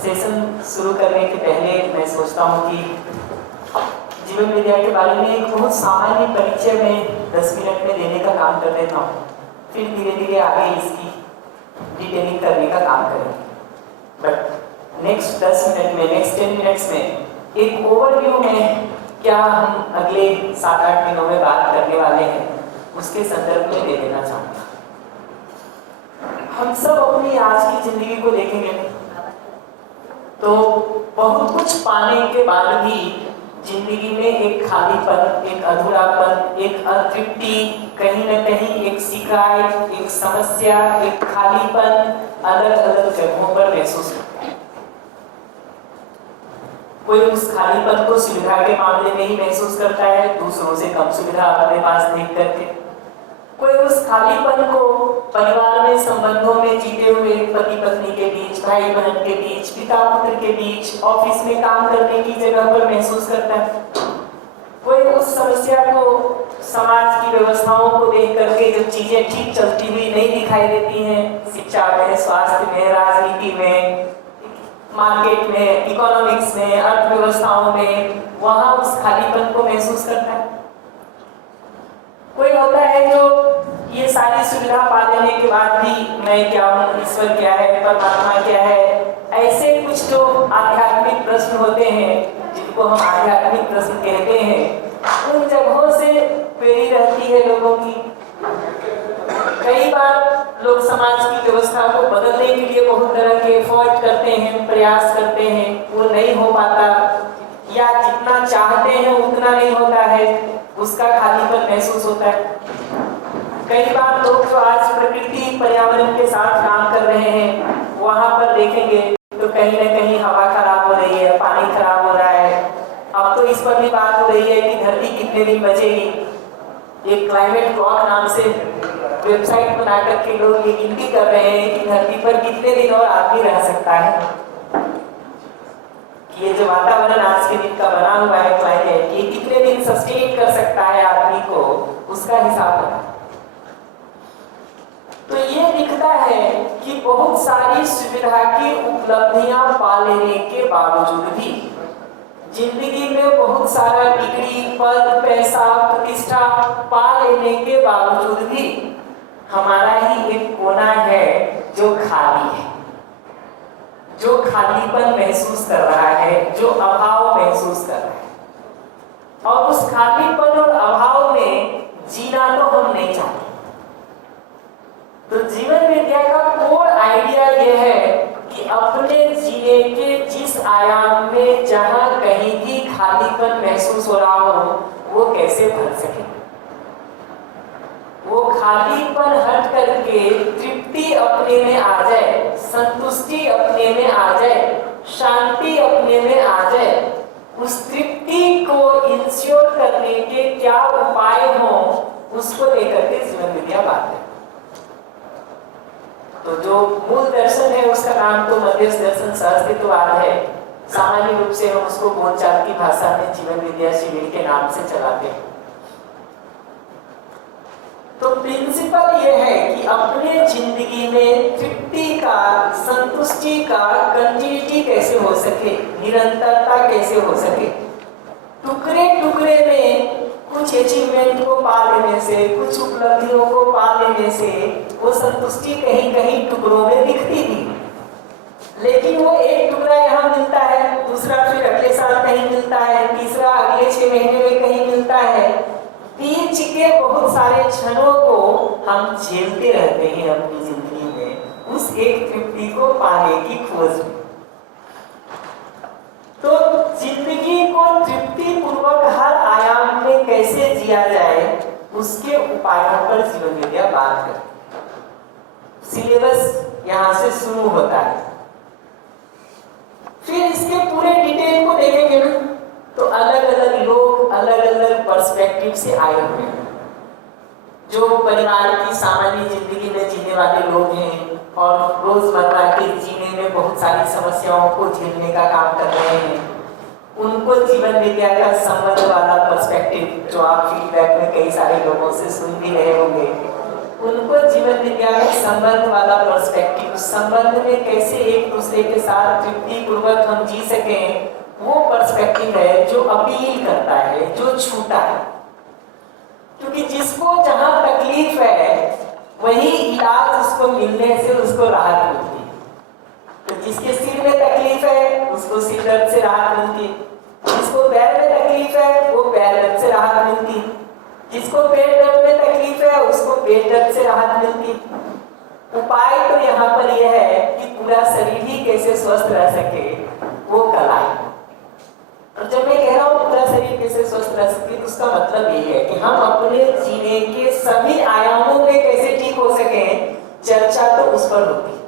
Session शुरू करने के पहले मैं सोचता हूँ कि जीवन विद्या के बारे में एक बहुत सामान्य परिचय में 10 मिनट में देने का काम कर देता हूँ, फिर धीरे धीरे आगे इसकी डिटेलिंग करने का काम करेंगे। बट नेक्स्ट 10 मिनट में, नेक्स्ट 10 मिनट्स में एक ओवरव्यू में क्या हम अगले 7-8 दिनों में बात करने वाले हैं उसके संदर्भ में दे देना चाहूँगा। हम सब अपनी आज की जिंदगी को देखेंगे तो बहुत कुछ पाने के बाद भी जिंदगी में एक खालीपन, एक अधूरापन, एक अतृप्ति, कहीं न कहीं एक शिकायत, एक समस्या, एक खालीपन अलग अलग जगहों पर महसूस होता है। कोई उस खालीपन को सुविधा के मामले में ही महसूस करता है, दूसरों से कम सुविधा अपने पास देख करके। कोई उस खालीपन को परिवार में, संबंधों में जीते हुए पति पत्नी के बीच, भाई बहन के बीच, पिता पुत्र के बीच, ऑफिस में काम करने की जगह पर महसूस करता है। कोई उस समस्या को समाज की व्यवस्थाओं को देख करके जब चीजें ठीक चलती हुई नहीं दिखाई देती हैं, शिक्षा में, स्वास्थ्य में, राजनीति में, मार्केट में, इकोनॉमिक्स में, अर्थव्यवस्थाओं में, वहां उस खालीपन को महसूस करता है। कोई होता है जो ये सारी सुविधा पा लेने के बाद भी मैं क्या हूँ, ईश्वर क्या है, परमात्मा क्या है, ऐसे कुछ जो आध्यात्मिक प्रश्न होते हैं जिनको हम आध्यात्मिक प्रश्न कहते हैं, उन जगहों से प्रेरी रहती है लोगों की। कई बार लोग समाज की व्यवस्था को बदलने के लिए बहुत तरह के एफर्ट करते हैं, प्रयास करते हैं, वो नहीं हो पाता या जितना चाहते हैं उतना नहीं होता है, उसका खालीपन महसूस होता है। कई बार लोग जो आज प्रकृति पर्यावरण के साथ काम कर रहे हैं वहां पर देखेंगे तो कहीं न कहीं हवा खराब हो रही है, पानी खराब हो रहा है। अब तो इस पर भी बात हो रही है कि धरती कितने दिन बचेगी। एक क्लाइमेट क्लॉक नाम से वेबसाइट बना करके लोग ये गिनती कर रहे हैं कि धरती पर कितने दिन और आदमी रह सकता है। ये जो वातावरण आज के दिन का बना हुआ है क्लाइमेट, ये कितने दिन सस्टेन कर सकता है आदमी को, उसका हिसाब लगा। तो ये दिखता है कि बहुत सारी सुविधा की उपलब्धियां पा लेने के बावजूद भी, जिंदगी में बहुत सारा डिग्री, पद, पैसा, प्रतिष्ठा पा लेने के बावजूद भी हमारा ही एक कोना है जो खाली है, जो खालीपन महसूस कर रहा है, जो अभाव महसूस कर रहा है। और उस खालीपन और अभाव में जीना तो हम नहीं चाहते। तो जीवन विद्या का कोर आइडिया यह है कि अपने जीने के जिस आयाम में जहां कहीं भी खालीपन महसूस हो रहा हो, वो कैसे भर सके। वो खालीपन हट करके तृप्ति अपने में आ जाए, संतुष्टि अपने में आ जाए, शांति अपने में आ जाए। उस तृप्ति को इंश्योर करने के क्या उपाय हो, उसको लेकर के जीवन विद्या बात है। तो जो मूल दर्शन है उसका नाम तो मध्यस्थ दर्शन सहअस्तित्ववाद है। सामान्य रूप से हम उसको बोलचाल की भाषा में जीवन विद्या शिविर के नाम से चलाते हैं। तो प्रिंसिपल ये है कि अपने जिंदगी में तृप्ति का, संतुष्टि का कंटिन्यूटी कैसे हो सके, निरंतरता कैसे हो सके। टुकड़े टुकड़े में कुछ अचीवमेंट को पा लेने से, कुछ उपलब्धियों को पा लेने से वो संतुष्टि कहीं कहीं टुकड़ों में दिखती थी, लेकिन वो एक टुकड़ा यहाँ मिलता है, दूसरा फिर अगले साल कहीं मिलता है, तीसरा अगले 6 महीने में कहीं मिलता है। बीच के बहुत सारे क्षणों को हम झेलते रहते हैं अपनी जिंदगी में, उस एक तृप्ति को पाने की खोज में। तो जिंदगी को तृप्ति पूर्वक हर आयाम में कैसे जिया जाए, उसके उपायों पर जीवन विद्या बात करती। सिलेबस यहाँ से शुरू होता है। फिर इसके पूरे डिटेल को देखेंगे ना, तो अलग अलग लोग अलग अलग पर्सपेक्टिव से आए हुए हैं। जो परिवार की सामान्य जिंदगी में जीने वाले लोग हैं और रोजमर्रा के जीने में बहुत सारी समस्याओं को झेलने का काम कर रहे हैं, उनको जीवन विद्या का संबंध वाला पर्सपेक्टिव, जो आप फीडबैक में कई सारे लोगों से सुन भी रहे होंगे, उनको जीवन विद्या में संबंध वाला पर्सपेक्टिव, संबंध में कैसे एक दूसरे के साथ तृप्ति पूर्वक हम जी सकें, वो पर्सपेक्टिव है जो अपील करता है, जो छूता है। क्योंकि जिसको जहां तकलीफ है वही इलाज उसको मिलने से उसको राहत मिलती है। तो जिसके सिर में तकलीफ है उसको सिर दर्द से राहत मिलती है, जिसको पैर में तकलीफ है वो पैर दर्द से राहत मिलती है, जिसको पेट दर्द में तकलीफ है उसको पेट दर्द से राहत मिलती है। उपाय तो यहाँ पर यह है कि पूरा शरीर ही कैसे स्वस्थ रह सके, वो कला है। और जब मैं कह रहा हूँ पूरा शरीर कैसे स्वस्थ रह सके, तो उसका मतलब यही है कि हम अपने जीने के सभी आयामों में कैसे ठीक हो सके, चर्चा तो उस पर होती है।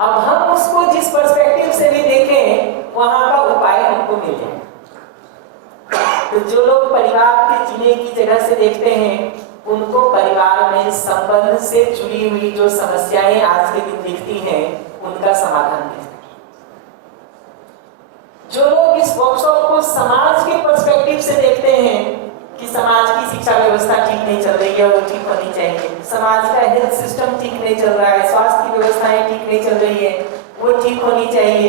अब हम उसको जिस पर्सपेक्टिव से भी देखें वहां का उपाय हमको मिल जाए। तो जो लोग परिवार के जीने की जगह से देखते हैं उनको परिवार में संबंध से जुड़ी हुई जो समस्याएं आज के दिन दिखती हैं उनका समाधान दिखता है। जो लोग इस वर्कशॉप को समाज के पर्सपेक्टिव से देखते हैं कि समाज की शिक्षा व्यवस्था ठीक नहीं चल रही है, वो ठीक होनी चाहिए, समाज का हेल्थ सिस्टम ठीक नहीं चल रहा है, स्वास्थ्य की व्यवस्थाएं ठीक नहीं चल रही है, वो ठीक होनी चाहिए,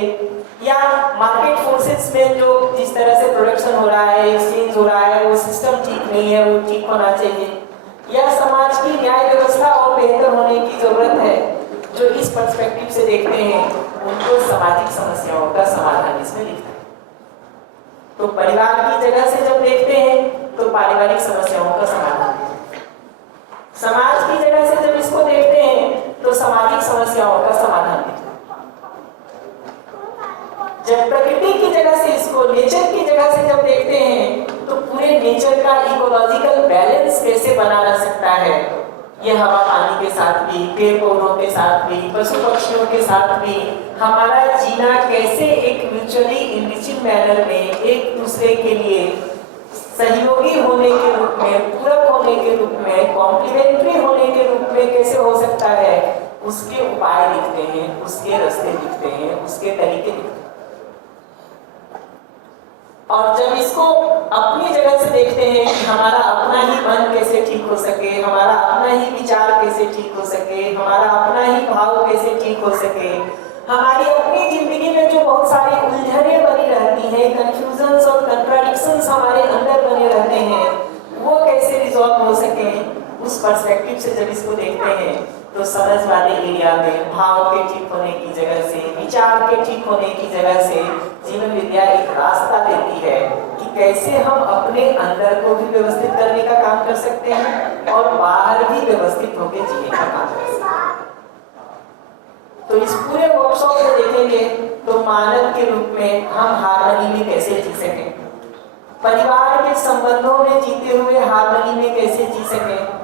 या मार्केट फोर्सेस में जो जिस तरह से प्रोडक्शन हो रहा है, एक्सचेंज हो रहा है, वो सिस्टम ठीक नहीं है, वो ठीक होना चाहिए, या समाज की न्याय व्यवस्था और बेहतर होने की जरूरत है। जो इस पर्सपेक्टिव से देखते हैं उनको सामाजिक समस्याओं का समाधान इसमें दिखता है। तो परिवार की जगह से जब देखते हैं तो पारिवारिक समस्याओं का समाधान, समाज की जगह से जब इसको देखते हैं तो सामाजिक समस्याओं का समाधान दिखता है। जब प्रकृति की जगह से इसको, नेचर की जगह से जब देखते हैं तो पूरे नेचर का इकोलॉजिकल बैलेंस कैसे बना रह सकता है, ये हवा पानी के साथ भी, पेड़ पौधों के साथ भी, पशु पक्षियों के साथ भी हमारा जीना कैसे एक म्यूचुअली इनरिचिंग मैनर में एक दूसरे के लिए सहयोगी होने के रूप में, पूरक होने के रूप में, कॉम्प्लीमेंट्री होने के रूप में कैसे हो सकता है, उसके उपाय दिखते हैं, उसके रास्ते दिखते हैं, उसके तरीके दिखते हैं। और जब इसको अपनी जगह से देखते हैं कि हमारा अपना ही मन कैसे ठीक हो सके, हमारा अपना ही विचार कैसे ठीक हो सके, हमारा अपना ही भाव कैसे ठीक हो सके, हमारी अपनी जिंदगी में जो बहुत सारी उलझने बनी रहती हैं, कंफ्यूजन्स और कंट्राडिक्शंस हमारे अंदर बने रहते हैं, वो कैसे रिजॉल्व हो सके, उस पर्सपेक्टिव से जब इसको देखते हैं तो समझ वाले एरिया में भाव के ठीक होने की जगह से, विचार के ठीक होने की जगह से जीवन विद्या एक रास्ता देती है कि कैसे हम अपने अंदर को भी व्यवस्थित करने का काम कर सकते हैं और बाहर भी व्यवस्थित होकर जीने का काम कर सकते हैं। तो इस पूरे वर्कशॉप में देखेंगे तो मानव के रूप में हम हार्मनी में कैसे जी सकें, परिवार के संबंधों में जीते हुए हार्मनी में कैसे जी सकें,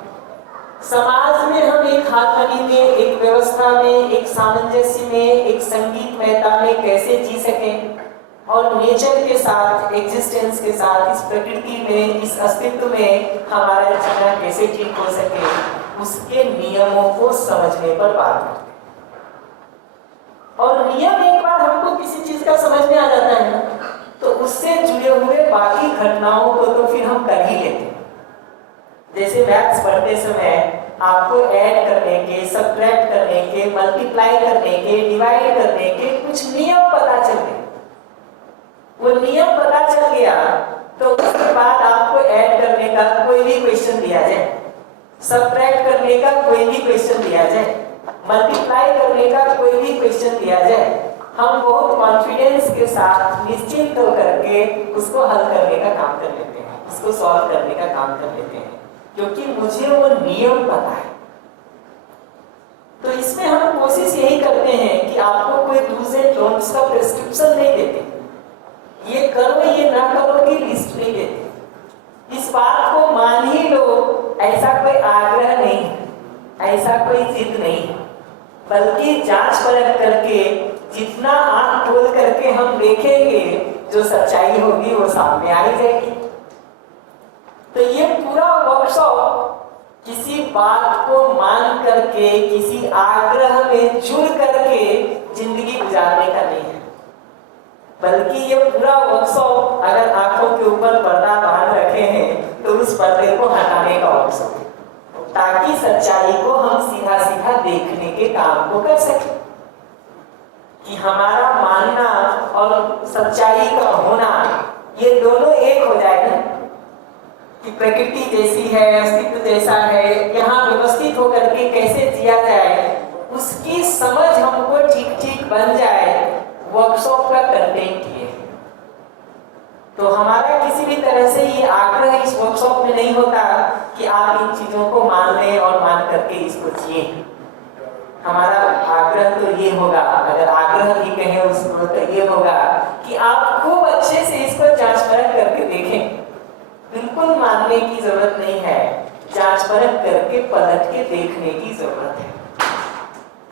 समाज में हम एक हार्मनी में, एक व्यवस्था में, एक सामंजस्य में, एक संगीतमयता में कैसे जी सकें, और नेचर के साथ, एग्जिस्टेंस के साथ, इस प्रकृति में, इस अस्तित्व में हमारा जीना कैसे ठीक हो सके, उसके नियमों को समझने पर बात करते हैं। और नियम एक बार हमको किसी चीज का समझ में आ जाता है ना, तो उससे जुड़े हुए बाकी घटनाओं को तो फिर हम कर ही लेते हैं। जैसे मैथ्स पढ़ते समय आपको ऐड करने के, सब्ट्रैक्ट करने के, मल्टीप्लाई करने के, डिवाइड करने के कुछ नियम पता चल गए। वो नियम पता चल गया तो उसके बाद आपको ऐड करने का कोई भी क्वेश्चन दिया जाए, सब्ट्रैक्ट करने का कोई भी क्वेश्चन दिया जाए, मल्टीप्लाई करने का कोई भी क्वेश्चन दिया जाए, हम बहुत कॉन्फिडेंस के साथ निश्चिंत होकर के उसको हल करने का काम कर लेते हैं, उसको सॉल्व करने का काम कर लेते हैं, क्योंकि मुझे वो नियम पता है। तो इसमें हम कोशिश यही करते हैं कि आपको कोई डूज एंड डोंट्स का प्रिस्क्रिप्शन नहीं देते, ये करो ये ना करो की लिस्ट नहीं देते। इस बात को मान ही लो, ऐसा कोई आग्रह नहीं है, ऐसा कोई जिद नहीं है, बल्कि जांच परख करके जितना आंख खोल करके हम देखेंगे जो सच्चाई होगी वो सामने आ ही जाएगी। तो ये पूरा वर्कशॉप किसी बात को मान करके, किसी आग्रह में जुड़ करके जिंदगी गुजारने का नहीं है, बल्कि ये पूरा वर्कशॉप अगर आंखों के ऊपर पर्दा बांध रखे हैं तो उस पर्दे को हटाने का वर्कशॉप है। ताकि सच्चाई को हम सीधा सीधा देखने के काम को कर सकें, कि हमारा मानना और सच्चाई का होना ये दोनों एक हो जाए ना, कि प्रकृति जैसी है, अस्तित्व जैसा है, यहाँ व्यवस्थित होकर के कैसे जिया जाए उसकी समझ हमको ठीक ठीक बन जाए। वर्कशॉप का कंटेंट ये है। तो हमारा किसी भी तरह से ये आग्रह इस वर्कशॉप में नहीं होता कि आप इन चीजों को मान लें और मान करके इसको जिए। हमारा आग्रह तो ये होगा, अगर आग्रह भी कहें उसको, तो ये होगा कि आप खूब अच्छे से इसको जांच परख करके देखें। बिल्कुल मानने की जरूरत नहीं है, जांच परख करके पलट के देखने की जरूरत है।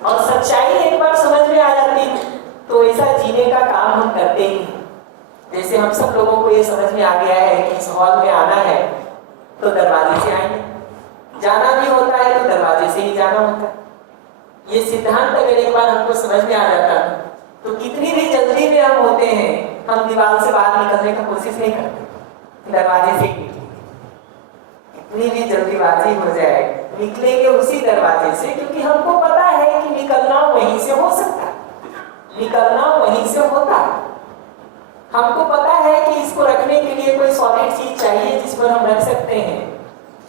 और सच्चाई एक बार समझ में आ जाती तो ऐसा जीने का काम हम करते ही। जैसे हम सब लोगों को ये समझ में आ गया है कि इस हॉल में आना है तो दरवाजे से आएंगे, जाना भी होता है तो दरवाजे से ही जाना होता है। ये सिद्धांत अगर एक बार हमको समझ में आ जाता तो कितनी भी जल्दी में हम होते हैं, हम दीवार से बाहर निकलने का कोशिश नहीं करते, दरवाजे से कितनी भी जल्दीबाजी हो जाए निकलेंगे उसी दरवाजे से, क्योंकि हमको पता है कि निकलना वहीं से हो सकता है, निकलना वहीं से होता है। हमको पता है कि इसको रखने के लिए कोई सॉलिड चीज चाहिए जिस पर हम रख सकते हैं,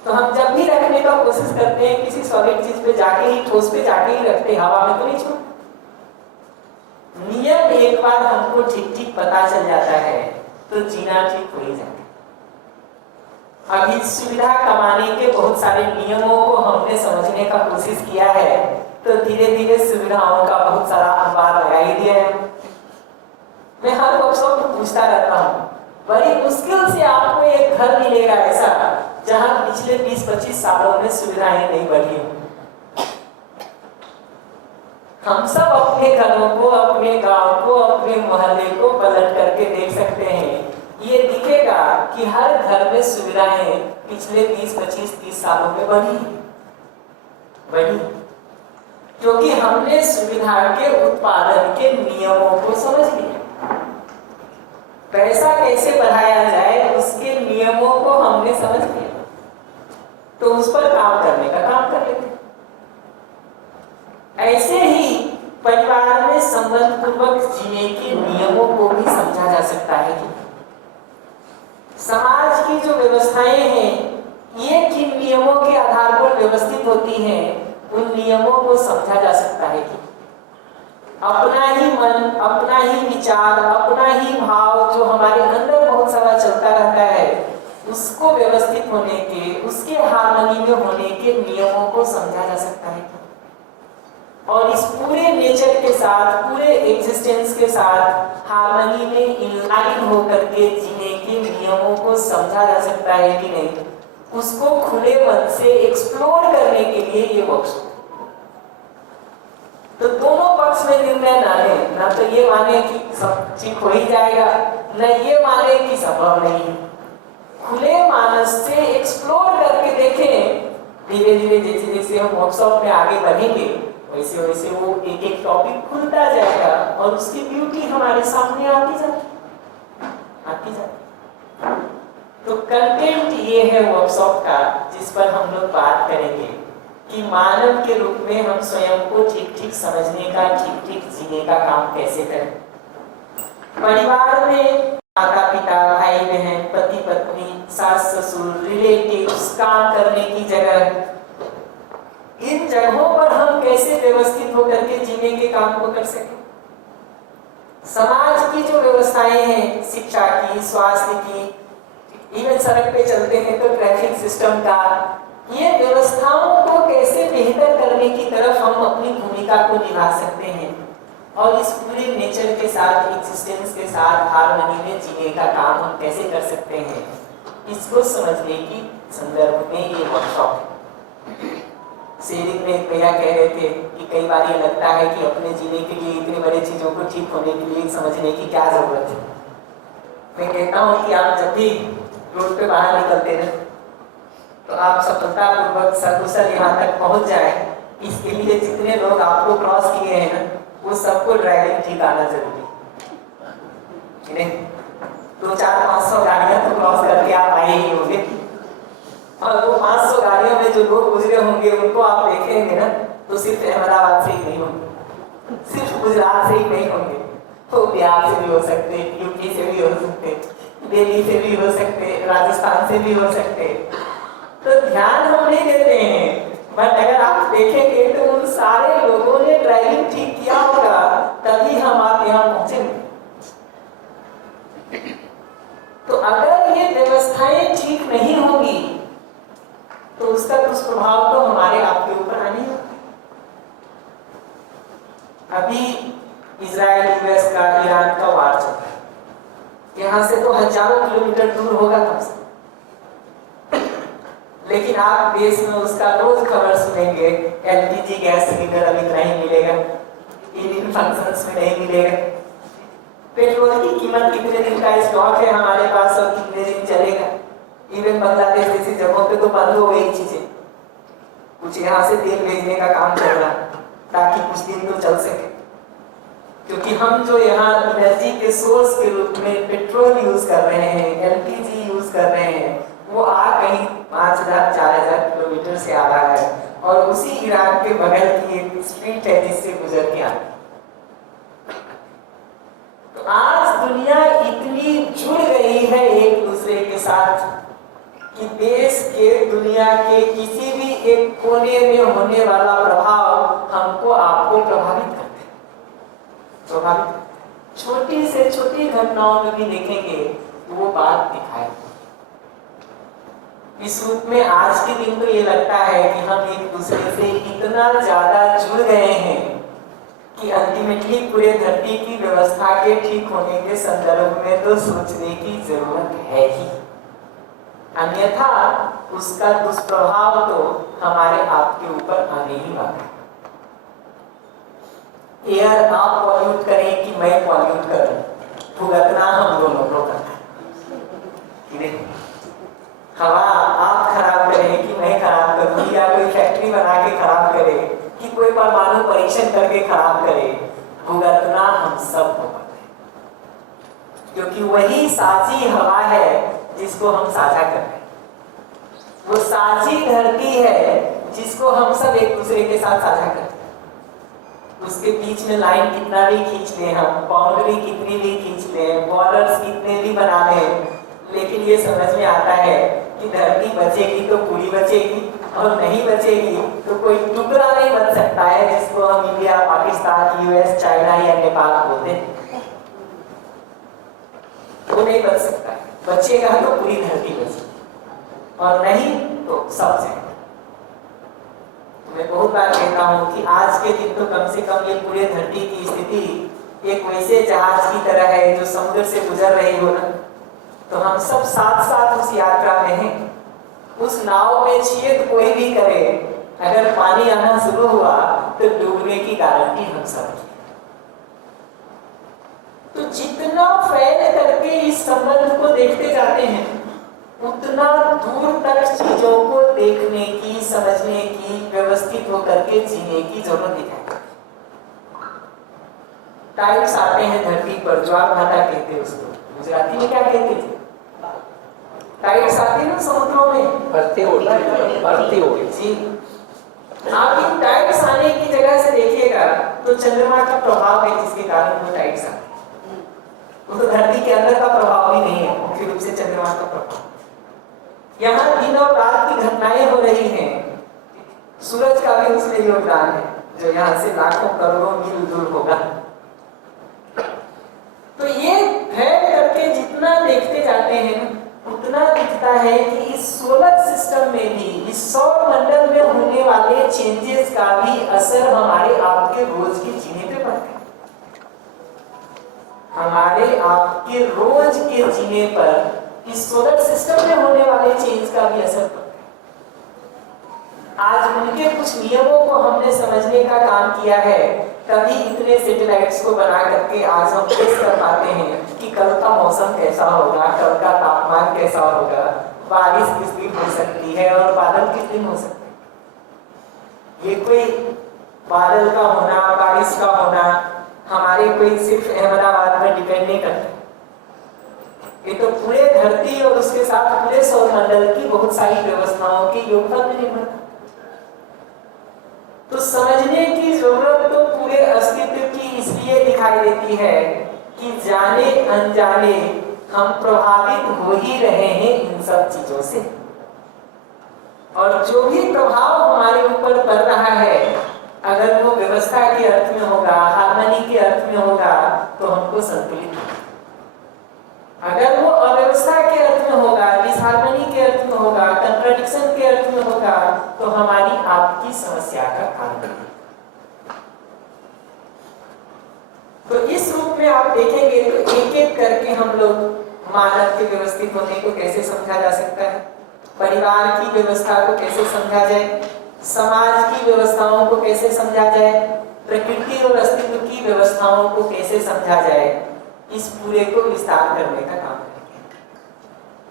तो हम जब भी रखने का कोशिश करते हैं किसी सॉलिड चीज पे जाके ही, ठोस पे जाके ही रखते हैं, हवा में तो नहीं छोड़ते। नियम एक बार हमको ठीक ठीक पता चल जाता है तो जीना ठीक हो ही जाता है। अभी सुविधा कमाने के बहुत सारे नियमों को हमने समझने का कोशिश किया है, तो धीरे धीरे सुविधाओं का बहुत सारा अंबार लगा ही दिया है। मैं हर वर्कशॉप में पूछता रहता हूँ, बड़ी मुश्किल से आपको एक घर मिलेगा ऐसा जहां पिछले 20-25 सालों में सुविधाएं नहीं बढ़ी हो। हम सब अपने घरों को, अपने गांव को, अपने मोहल्ले को पलट करके देख सकते हैं। ये दिखेगा कि हर घर में सुविधाएं पिछले 20-25-30 सालों में बढ़ी, क्योंकि हमने सुविधा के उत्पादन के नियमों को समझ लिया। पैसा कैसे बढ़ाया जाए उसके नियमों को हमने समझ लिया, तो उस पर काम करने का काम कर लेते। ऐसे ही परिवार में संबंध पूर्वक जीने के नियमों को भी समझा जा सकता है कि समाज की जो व्यवस्थाएं हैं ये किन नियमों के आधार पर व्यवस्थित होती हैं, उन नियमों को समझा जा सकता है कि अपना ही मन, अपना ही विचार, अपना ही भाव जो हमारे अंदर बहुत सारा चलता रहता है, उसको व्यवस्थित होने के, उसके हार्मनी में होने के नियमों को समझा जा सकता है। और इस पूरे नेचर के साथ, पूरे एग्जिस्टेंस के साथ हार्मनी में इनलाइन होकर के जीने के नियमों को समझा जा सकता है कि नहीं, उसको खुले मन से एक्सप्लोर करने के लिए ये वर्कशॉप। तो दोनों पक्ष में निर्णय ना ले, ना तो ये माने कि सब ठीक हो ही जाएगा, न ये माने कि संभव नहीं। खुले मानस से एक्सप्लोर करके देखें। धीरे धीरे जैसे जैसे हम वर्कशॉप में आगे बढ़ेंगे वैसे वैसे वो एक एक टॉपिक खुलता जाएगा और उसकी ब्यूटी हमारे सामने आती जाती। तो कंटेंट ये है वर्कशॉप का, जिस पर हम लोग बात करेंगे कि मानव के रूप में हम स्वयं को ठीक ठीक समझने का, ठीक ठीक जीने का काम कैसे करें। परिवार में माता पिता, भाई बहन, पति पत्नी, सास ससुर, रिलेटिव्स, काम करने की जगह, इन जगहों पर हम कैसे व्यवस्थित होकर के जीने के काम को कर सकें। समाज की जो व्यवस्थाएं हैं, शिक्षा की, स्वास्थ्य की, इवन सड़क पे चलते हैं तो ट्रैफिक सिस्टम का, ये व्यवस्थाओं को कैसे बेहतर करने की तरफ हम अपनी भूमिका को निभा सकते हैं और इस पूरे नेचर के साथ, एग्जिस्टेंस के साथ हार्मनी में जीने का काम हम कैसे कर सकते हैं, इसको समझने की संदर्भ में ये वर्कशॉप है। शेयरिंग में भैया कह रहे थे कि कई बार ये लगता है कि अपने जीने के लिए इतनी बड़ी चीजों को ठीक होने के लिए समझने की क्या जरूरत है। मैं कहता हूँ कि आप जब भी रोड पे बाहर निकलते हैं तो आप सफलतापूर्वक सकुशल यहाँ तक पहुँच जाए, इसके लिए जितने लोग आपको क्रॉस किए हैं ना, वो सबको ड्राइविंग ठीक आना जरूरी है। 200-400-500 गाड़ियां तो क्रॉस करके आप आए ही होंगे। और वो 500 गाड़ियों में जो लोग गुजरे होंगे उनको आप देखेंगे ना, तो सिर्फ अहमदाबाद से ही नहीं होंगे, सिर्फ गुजरात से ही नहीं होंगे, तो बिहार से भी हो सकते, यूपी से भी हो सकते, दिल्ली से भी हो सकते, राजस्थान से भी हो सकते। तो ध्यान हम नहीं देते हैं, बट अगर आप देखेंगे तो उन सारे लोगों ने ड्राइविंग ठीक किया होगा, तभी हम आप यहाँ पहुंचेंगे। तो अगर ये व्यवस्थाएं ठीक नहीं होंगी तो उसका दुष्प्रभाव तो हमारे आपके ऊपर आने ही। अभी इजराइल यूएस का, ईरान का वार चल रहा है, यहां से तो हजारों किलोमीटर दूर होगा कम से, लेकिन आप देश में उसका रोज खबर सुनेंगे, एलपीजी गैस सिलेंडर अभी नहीं मिलेगा, इन फंक्शंस में नहीं मिलेगा, पेट्रोल की कीमत कितने दिन का स्टॉक है हमारे पास और कितने दिन चलेगा। इवन बांग्लादेश जैसी जगहों पे तो बंद हो गई चीजें, कुछ यहाँ से तेल भेजने का काम चल रहा ताकि कुछ दिन तो चल सके, क्योंकि हम जो यहाँ एनर्जी के सोर्स के रूप में पेट्रोल यूज कर रहे हैं, एलपीजी यूज कर रहे हैं, वो आ कहीं 5000-4000 किलोमीटर से आ रहा है और उसी ईरान के बगल की एक स्ट्रीट है जिससे गुजर के आता। तो आज दुनिया इतनी जुड़ गई है एक दूसरे के साथ कि देश के, दुनिया के किसी भी एक कोने में होने वाला प्रभाव हमको आपको प्रभावित करते हैं, प्रभावित। छोटी से छोटी घटनाओं में भी देखेंगे तो वो बात दिखाए। इस रूप में आज के दिन तो ये लगता है कि हम एक दूसरे से इतना ज्यादा जुड़ गए हैं कि अल्टीमेटली पूरे धरती की व्यवस्था के ठीक होने के संदर्भ में तो सोचने की जरूरत है ही, अन्यथा उसका दुष्प्रभाव तो हमारे आपके ऊपर आने ही वाला है। एयर आप पॉल्यूट करें कि मैं पॉल्यूट करूं, भुगतना हम दोनों को करना है। हवा आप खराब करें कि मैं खराब करूं, या कोई फैक्ट्री बना के खराब करे कि कोई परमाणु परीक्षण करके खराब करे, भुगतना हम सब को करते हैं, क्योंकि वही साझी हवा है जिसको हम साझा कर रहे हैं, वो साझी धरती है जिसको हम सब एक दूसरे के साथ साझा करते हैं। उसके बीच में लाइन कितना भी खींच लें, हम बाउंड्री कितनी भी खींच लें, बॉर्डर्स कितने भी बना लें, लेकिन ये समझ में आता है कि धरती बचेगी तो पूरी बचेगी और नहीं बचेगी तो कोई टुकड़ा नहीं बच सकता है जिसको हम इंडिया, पाकिस्तान, यूएस, चाइना या नेपाल बोलते हैं, वो नहीं बच सकता। बचेगा तो पूरी धरती बचेगी और नहीं तो सब से। मैं बहुत बार कहता हूँ कि आज के दिन तो कम से कम ये पूरे धरती की स्थिति एक वैसे जहाज की तरह है जो समुद्र से गुजर रही हो ना, तो हम सब साथ साथ उस यात्रा में हैं। उस नाव में छेद कोई भी करे, अगर पानी आना शुरू हुआ तो डूबने की गारंटी हम सब की। तो जितना फैल करके इस संबंध को देखते जाते हैं, उतना दूर तक चीजों को देखने की, समझने की, व्यवस्थित होकर के जीने की जरूरत दिखाई। टाइड्स आते हैं धरती पर, ज्वार भाटा कहते हैं उसको, गुजराती में क्या कहते थे? टाइड्स आते हैं ना समुद्रों में, भरती होगी जी। आप इन टाइड्स आने की जगह से देखिएगा तो चंद्रमा का प्रभाव है जिसके कारण वो टाइड्स आते हैं। वो तो धरती के अंदर का प्रभाव भी नहीं है, मुख्य रूप से चंद्रमा का प्रभाव। यहाँ दिन और रात की घटनाएं हो रही हैं, सूरज का भी उसमें योगदान है जो यहाँ से लाखों करोड़ों मील दूर होगा। तो ये फैल करके जितना देखते जाते हैं उतना दिखता है कि इस सोलर सिस्टम में भी, इस सौर मंडल में होने वाले चेंजेस का भी असर हमारे आपके रोज के जीने पे पड़ता है। हमारे आपके रोज के जीने पर इस सोलर सिस्टम में होने वाले चेंज का भी असर पड़ता है। आज उनके कुछ नियमों को हमने समझने का काम किया है, तभी इतने सैटेलाइट्स को बना करके आज हम टेस्ट कर पाते हैं कि कल का मौसम कैसा होगा, कल का तापमान कैसा होगा, बारिश किस दिन हो सकती है और बादल किस दिन हो सकते हैं। ये कोई बादल का होना, बारिश का होना हमारे कोई सिर्फ अहमदाबाद में डिपेंड नहीं करता। ये तो पूरे धरती और उसके साथ पूरे सौरमंडल की बहुत सारी व्यवस्थाओं के योगफल में निर्भर। तो समझने की जरूरत तो पूरे अस्तित्व की इसलिए दिखाई देती है कि जाने अनजाने हम प्रभावित हो ही रहे हैं इन सब चीजों से, और जो भी प्रभाव हमारे ऊपर पड़ रहा है अगर वो व्यवस्था के अर्थ में होगा, हार्मनी के अर्थ में होगा तो हमको संतुलित होगा। अगर वो अव्यवस्था के अर्थ में होगा, डिसहार्मनी के अर्थ में होगा, कंट्राडिक्शन के अर्थ में होगा तो हमारी आपकी समस्या का कारण है। तो इस रूप में आप देखेंगे तो एक एक करके हम लोग मानव के व्यवस्थित होने को कैसे समझा जा सकता है, परिवार की व्यवस्था को कैसे समझा जाए, समाज की व्यवस्थाओं को कैसे समझा जाए, प्रकृति और अस्तित्व की व्यवस्थाओं को कैसे समझा जाए, इस पूरे को विस्तार करने का काम करेंगे।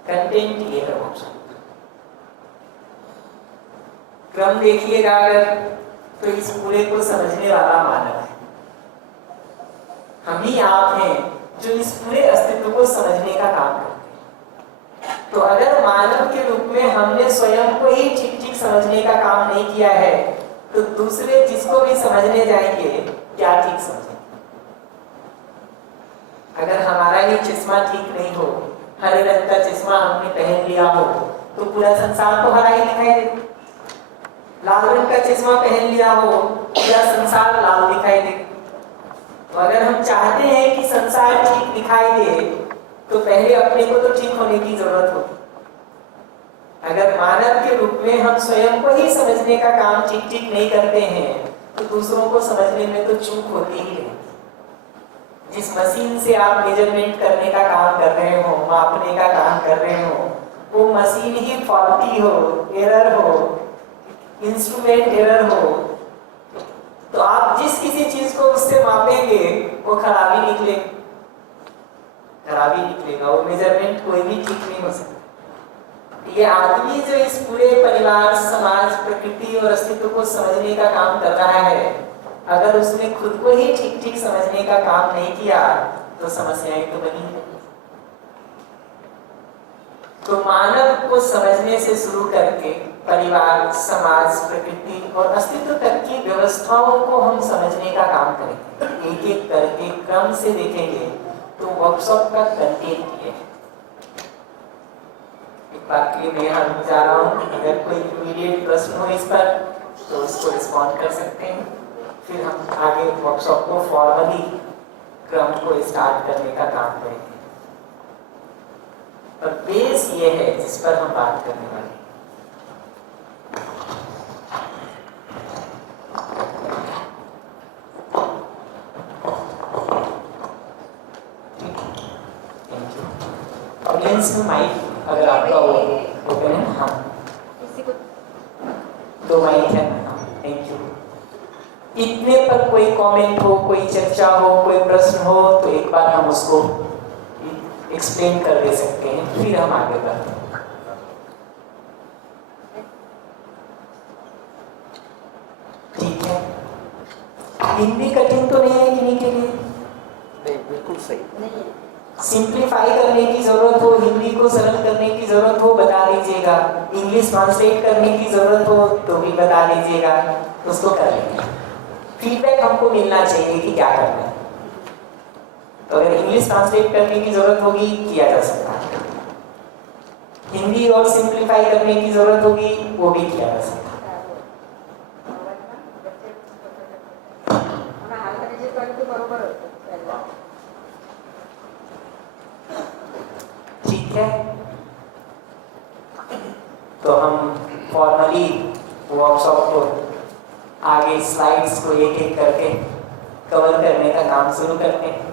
कंटेंट ये है ऑप्शन। क्रम देखिएगा अगर तो इस पूरे को समझने वाला मानव है, हम ही आप हैं जो इस पूरे अस्तित्व को समझने का काम करते हैं। तो अगर मानव के रूप में हमने स्वयं को ही ठीक ठीक समझने का काम नहीं किया है तो दूसरे जिसको भी समझने जाएंगे क्या ठीक समझेंगे। अगर हमारा ही चश्मा ठीक नहीं हो, हरे रंग का चश्मा हमने पहन लिया हो तो पूरा संसार तो हरा ही दिखाई दे। लाल रंग का चश्मा पहन लिया हो पूरा संसार लाल दिखाई दे। तो अगर हम चाहते हैं कि संसार ठीक दिखाई दे तो पहले अपने को तो ठीक होने की जरूरत होगी। अगर मानव के रूप में हम स्वयं को ही समझने का काम ठीक ठीक नहीं करते हैं तो दूसरों को समझने में तो चूक होती ही है। जिस मशीन से आप मेजरमेंट करने का काम कर रहे हो, मापने का काम कर रहे हो, वो मशीन ही फॉल्टी हो, एरर हो, इंस्ट्रूमेंट एरर हो, तो आप जिस किसी चीज को उससे मापेंगे वो खराबी निकलेगा, वो मेजरमेंट कोई भी ठीक नहीं हो सकता। ये आदमी जो इस पूरे परिवार, समाज, प्रकृति और अस्तित्व को समझने का काम कर रहा है, अगर उसने खुद को ही ठीक ठीक समझने का काम नहीं किया तो समस्याएं तो बनी है। तो मानव को समझने से शुरू करके परिवार, समाज, प्रकृति और अस्तित्व तक की व्यवस्थाओं को हम समझने का काम करेंगे। एक एक करके क्रम से देखेंगे तो वर्कशॉप का कंटेंट ये है। एक बात के लिए मैं यहाँ रुक जा रहा हूँ, अगर कोई इमीडिएट प्रश्न हो इस पर तो उसको रिस्पॉन्ड कर सकते हैं, फिर हम आगे वर्कशॉप को फॉर्मली क्रम को स्टार्ट करने का काम करेंगे। और बेस ये है जिस पर हम बात करने वाले हैं। ऑडियंस में माइक अगर आपका ओपन है, हाँ तो माइक है, थैंक यू। इतने पर कोई कमेंट हो, कोई चर्चा हो, कोई प्रश्न हो तो एक बार हम उसको एक्सप्लेन कर दे सकते हैं, फिर हम आगे बढ़ते हैं। ठीक है, हिंदी कठिन तो नहीं है किन्हीं के लिए? नहीं, बिल्कुल सही। सिंप्लीफाई करने की जरूरत हो, हिंदी को सरल करने की जरूरत हो, बता दीजिएगा। इंग्लिश ट्रांसलेट करने की जरूरत हो तो भी बता दीजिएगा, उसको कर लेंगे। फीडबैक हमको मिलना चाहिए कि क्या करना है। तो अगर इंग्लिश ट्रांसलेट करने की जरूरत होगी किया जा सकता है, हिंदी और सिंप्लीफाई करने की जरूरत होगी वो भी किया जा सकता है। ठीक है, तो हम फॉर्मली वर्कशॉप को आगे स्लाइड्स को एक एक करके कवर करने का काम शुरू करते हैं।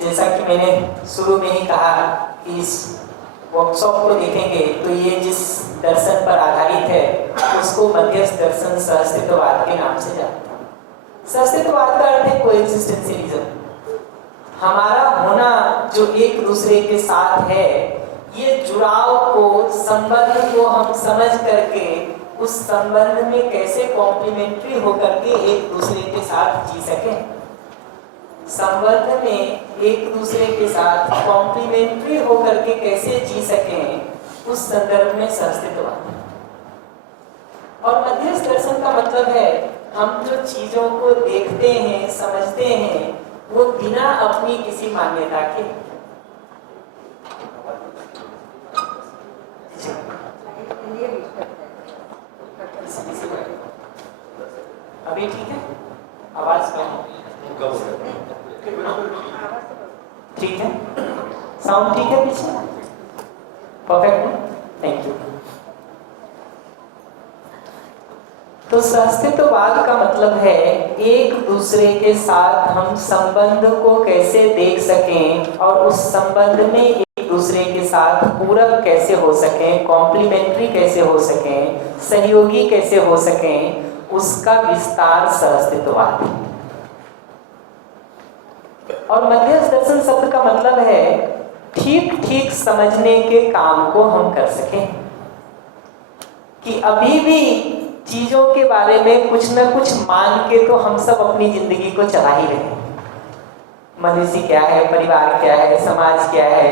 जैसा कि मैंने शुरू में ही कहा कि इस वर्कशॉप को देखेंगे तो ये जिस दर्शन पर आधारित है उसको मध्यस्थ दर्शन सहअस्तित्ववाद के नाम से जानते हैं। सहअस्तित्ववाद का अर्थ है कोएग्जिस्टेंशियलिज्म, हमारा होना जो एक दूसरे के साथ है, ये जुड़ाव को, संबंध को हम समझ करके उस संबंध में कैसे कॉम्प्लीमेंट्री होकर के एक दूसरे के साथ जी सकें। संबंध में एक दूसरे के साथ कॉम्प्लीमेंट्री होकर के कैसे जी सकें, उस संदर्भ में सहअस्तित्ववाद। और मध्यस्थ दर्शन का मतलब है हम जो चीजों को देखते हैं, समझते हैं, वो बिना अपनी किसी मान्यता के। अभी ठीक है? आवाज कम ठीक है? साउंड ठीक है पीछे? Perfect, thank you. तो सहअस्तित्ववाद का मतलब है एक दूसरे के साथ हम संबंध को कैसे देख सकें और उस संबंध में एक दूसरे के साथ पूरक कैसे हो सकें, कॉम्प्लीमेंट्री कैसे हो सकें, सहयोगी कैसे हो सकें, उसका विस्तार सहअस्तित्ववाद है। और मध्यस्थ दर्शन शब्द का मतलब है ठीक ठीक समझने के काम को हम कर सकें, कि अभी भी चीजों के बारे में कुछ न कुछ मान के तो हम सब अपनी जिंदगी को चला ही रहे हैं। मनुष्य क्या है, परिवार क्या है, समाज क्या है,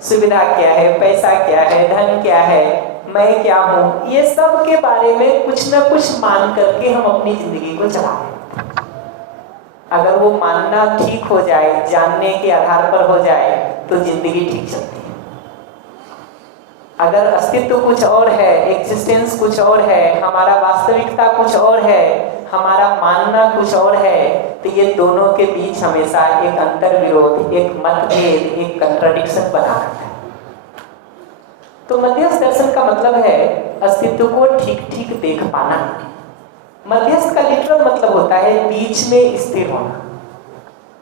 सुविधा क्या है, पैसा क्या है, धन क्या है, मैं क्या हूं, ये सब के बारे में कुछ न कुछ मान करके हम अपनी जिंदगी को चला रहे हैं। अगर वो मानना ठीक हो जाए, जानने के आधार पर हो जाए, तो जिंदगी ठीक चलती है। अगर अस्तित्व कुछ और है, एग्जिस्टेंस कुछ और है, हमारा वास्तविकता कुछ और है, हमारा मानना कुछ और है, तो ये दोनों के बीच हमेशा एक अंतर्विरोध, एक मतभेद, एक कंट्राडिक्शन बना रहता है। तो मध्यस्थ दर्शन का मतलब है अस्तित्व को ठीक ठीक देख पाना। मध्यस्थ का लिटरल मतलब होता है बीच में स्थिर होना,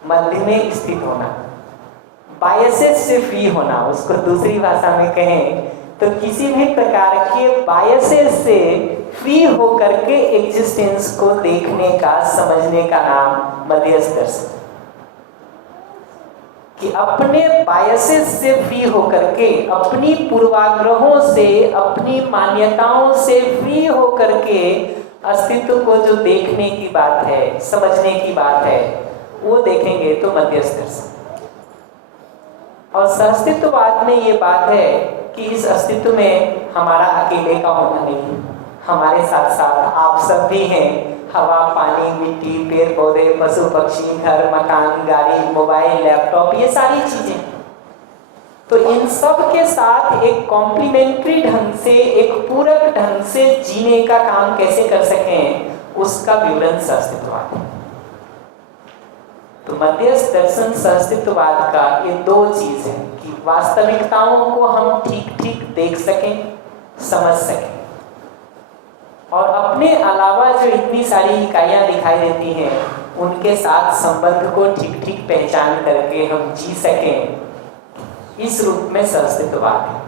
मध्य में स्थित होना, बायसेस से फ्री होना। उसको दूसरी भाषा में कहें तो किसी भी प्रकार के बायसेस से फ्री होकर के एग्जिस्टेंस को देखने का, समझने का नाम मध्यस्थ दर्शन। कि अपने बायसेस से फ्री होकर के, अपनी पूर्वाग्रहों से, अपनी मान्यताओं से फ्री होकर के अस्तित्व को जो देखने की बात है, समझने की बात है, वो देखेंगे तो मध्यस्थ दर्शन। और सहअस्तित्ववाद में ये बात है कि इस अस्तित्व में हमारा अकेले का होना नहीं, हमारे साथ साथ आप सब भी हैं। हवा, पानी, मिट्टी, पेड़ पौधे, पशु पक्षी, घर, मकान, गाड़ी, मोबाइल, लैपटॉप, ये सारी चीजें। तो इन सब के साथ एक कॉम्प्लीमेंट्री ढंग से, एक पूरक ढंग से जीने का काम कैसे कर सकें, उसका विवरण सहअस्तित्ववाद है। तो मध्यस्थ दर्शन सहअस्तित्ववाद का ये दो चीज है कि वास्तविकताओं को हम ठीक ठीक देख सकें, समझ सकें, और अपने अलावा जो इतनी सारी इकाइयां दिखाई देती हैं उनके साथ संबंध को ठीक ठीक पहचान करके हम जी सकें, इस रूप में सहअस्तित्ववाद है।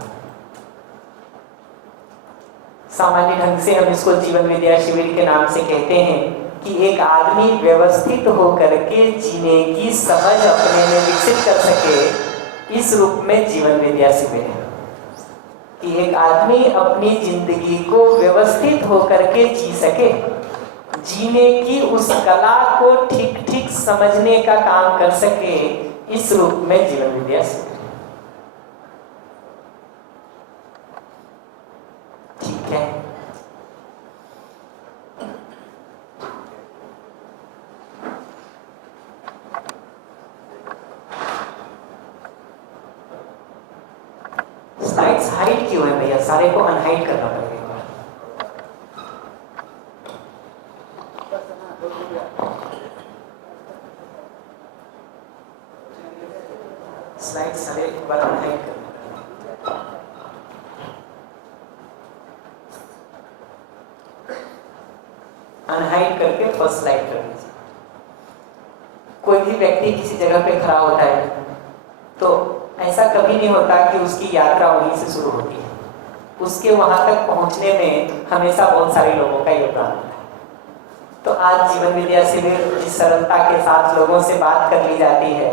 सामान्य ढंग से हम इसको जीवन विद्या शिविर के नाम से कहते हैं कि एक आदमी व्यवस्थित होकर के जीने की समझ अपने में विकसित कर सके, इस रूप में जीवन विद्या शिविर है। कि एक आदमी अपनी जिंदगी को व्यवस्थित होकर के जी सके, जीने की उस कला को ठीक ठीक समझने का काम कर सके, इस रूप में जीवन विद्या शिविर है। ठीक है, स्लाइड्स हाइड क्यों है भैया? सारे को अनहाइड करना पड़ेगा एक बार। स्लाइड्स सारे एक बार अनहाइड करना पड़ेगा। अनहाइड करके फर्स्ट स्लाइड कर दीजिए। कोई भी व्यक्ति किसी जगह पे खड़ा होता है तो ऐसा कभी नहीं होता कि उसकी यात्रा वहीं से शुरू होती है। उसके वहां तक पहुंचने में हमेशा बहुत सारे लोगों का योगदान होता है। तो आज जीवन विद्या शिविर जिस सरलता के साथ लोगों से बात कर ली जाती है,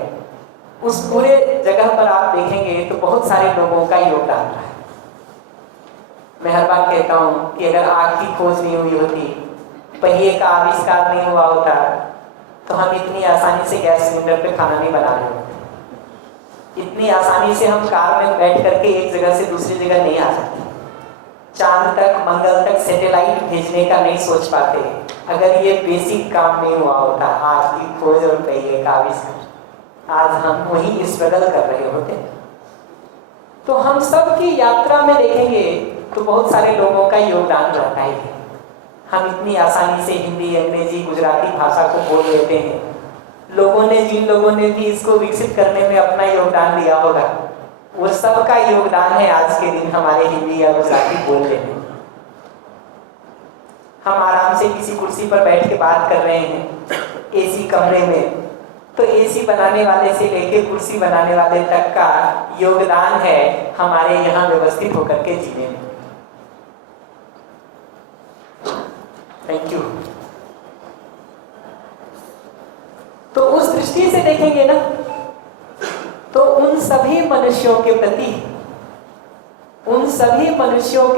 उस पूरे जगह पर आप देखेंगे तो बहुत सारे लोगों का योगदान रहा है। मैं हर बार कहता हूँ कि अगर आग की खोज नहीं हुई होती, पहिए का आविष्कार नहीं हुआ होता, तो हम इतनी आसानी से गैस सिलेंडर पे खाना नहीं बना रहे होते। इतनी आसानी से हम कार में बैठ करके एक जगह से दूसरी जगह नहीं आ सकते। चांद तक, मंगल तक सैटेलाइट भेजने का नहीं सोच पाते अगर ये बेसिक काम नहीं हुआ होता। आज की खोज और पहिए का आविष्कार, आज हम वही स्ट्रगल कर रहे होते। तो हम सब की यात्रा में देखेंगे तो बहुत सारे लोगों का योगदान रहता है। हम इतनी आसानी से हिंदी, अंग्रेजी, गुजराती भाषा को बोल लेते हैं। जिन लोगों ने भी इसको विकसित करने में अपना योगदान दिया होगा, वो सबका योगदान है आज के दिन हमारे हिंदी या गुजराती बोलने में। हम आराम से किसी कुर्सी पर बैठ के बात कर रहे हैं एसी कमरे में, तो एसी बनाने वाले से लेके कुर्सी बनाने वाले तक का योगदान है हमारे यहाँ व्यवस्थित होकर के जीने में। Thank you. तो उस दृष्टि से देखेंगे ना, तो उन सभी मनुष्यों के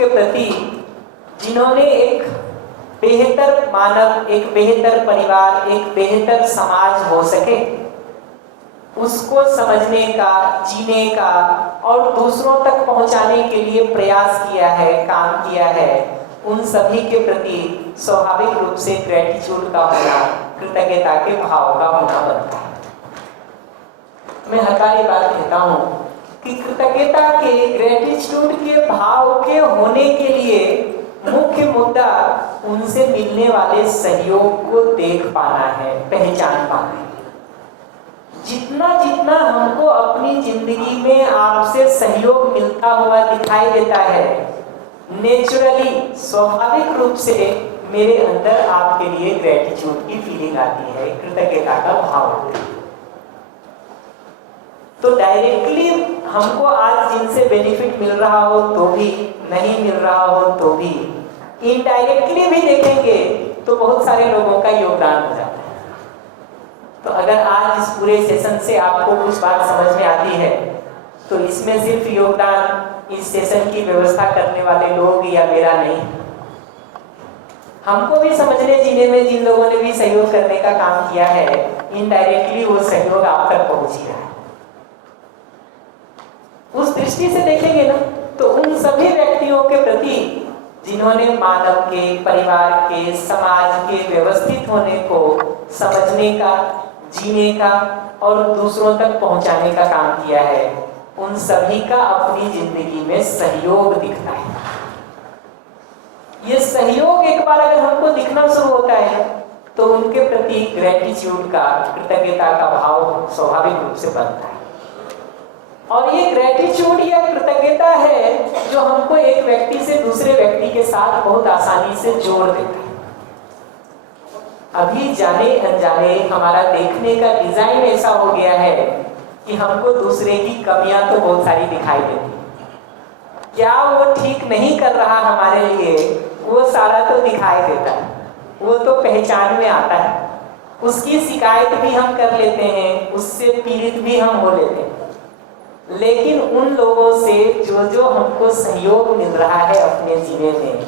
प्रति जिन्होंने एक बेहतर मानव, एक बेहतर परिवार, एक बेहतर समाज हो सके, उसको समझने का, जीने का और दूसरों तक पहुंचाने के लिए प्रयास किया है, काम किया है, उन सभी के प्रति स्वाभाविक रूप से ग्रेटिट्यूड का होना, कृतज्ञता के भाव का होना बनता है। मैं हर बार ये बात कहता हूँ कि कृतज्ञता के, ग्रेटिट्यूड के भाव के होने के लिए मुख्य मुद्दा उनसे मिलने वाले सहयोग को देख पाना है, पहचान पाना है। जितना जितना हमको अपनी जिंदगी में आपसे सहयोग मिलता हुआ दिखाई देता है, नेचुरली, स्वाभाविक रूप से मेरे अंदर आपके लिए ग्रेटिट्यूड की फीलिंग आती है, कृतज्ञता का भाव होता है। तो डायरेक्टली हमको आज जिनसे बेनिफिट मिल रहा हो तो भी, नहीं मिल रहा हो तो भी, इनडायरेक्टली भी देखेंगे तो बहुत सारे लोगों का योगदान हो जाता है। तो अगर आज इस पूरे सेशन से आपको कुछ बात समझ में आती है, तो इसमें सिर्फ योगदान इस सेशन की व्यवस्था करने वाले लोग या मेरा नहीं, हमको भी समझने जीने में जिन लोगों ने भी सहयोग करने का काम किया है, इनडायरेक्टली वो सहयोग आप तक पहुंच ही रहा है। उस दृष्टि से देखेंगे ना, तो उन सभी व्यक्तियों के प्रति जिन्होंने मानव के, परिवार के, समाज के व्यवस्थित होने को समझने का, जीने का और दूसरों तक पहुंचाने का काम किया है, उन सभी का अपनी जिंदगी में सहयोग दिखता है। ये सहयोग एक बार अगर हमको दिखना शुरू होता है, तो उनके प्रति ग्रेटिट्यूड का, कृतज्ञता का भाव स्वाभाविक रूप से बनता है। और ये ग्रेटिट्यूड या कृतज्ञता है जो हमको एक व्यक्ति से दूसरे व्यक्ति के साथ बहुत आसानी से जोड़ देता है। अभी जाने अनजाने हमारा देखने का डिजाइन ऐसा हो गया है कि हमको दूसरे की कमियां तो बहुत सारी दिखाई देती है। क्या वो ठीक नहीं कर रहा हमारे लिए, वो सारा तो दिखाई देता है, वो तो पहचान में आता है। उसकी शिकायत भी हम कर लेते हैं, उससे पीड़ित भी हम हो लेते हैं। लेकिन उन लोगों से जो हमको सहयोग मिल रहा है अपने जीने में,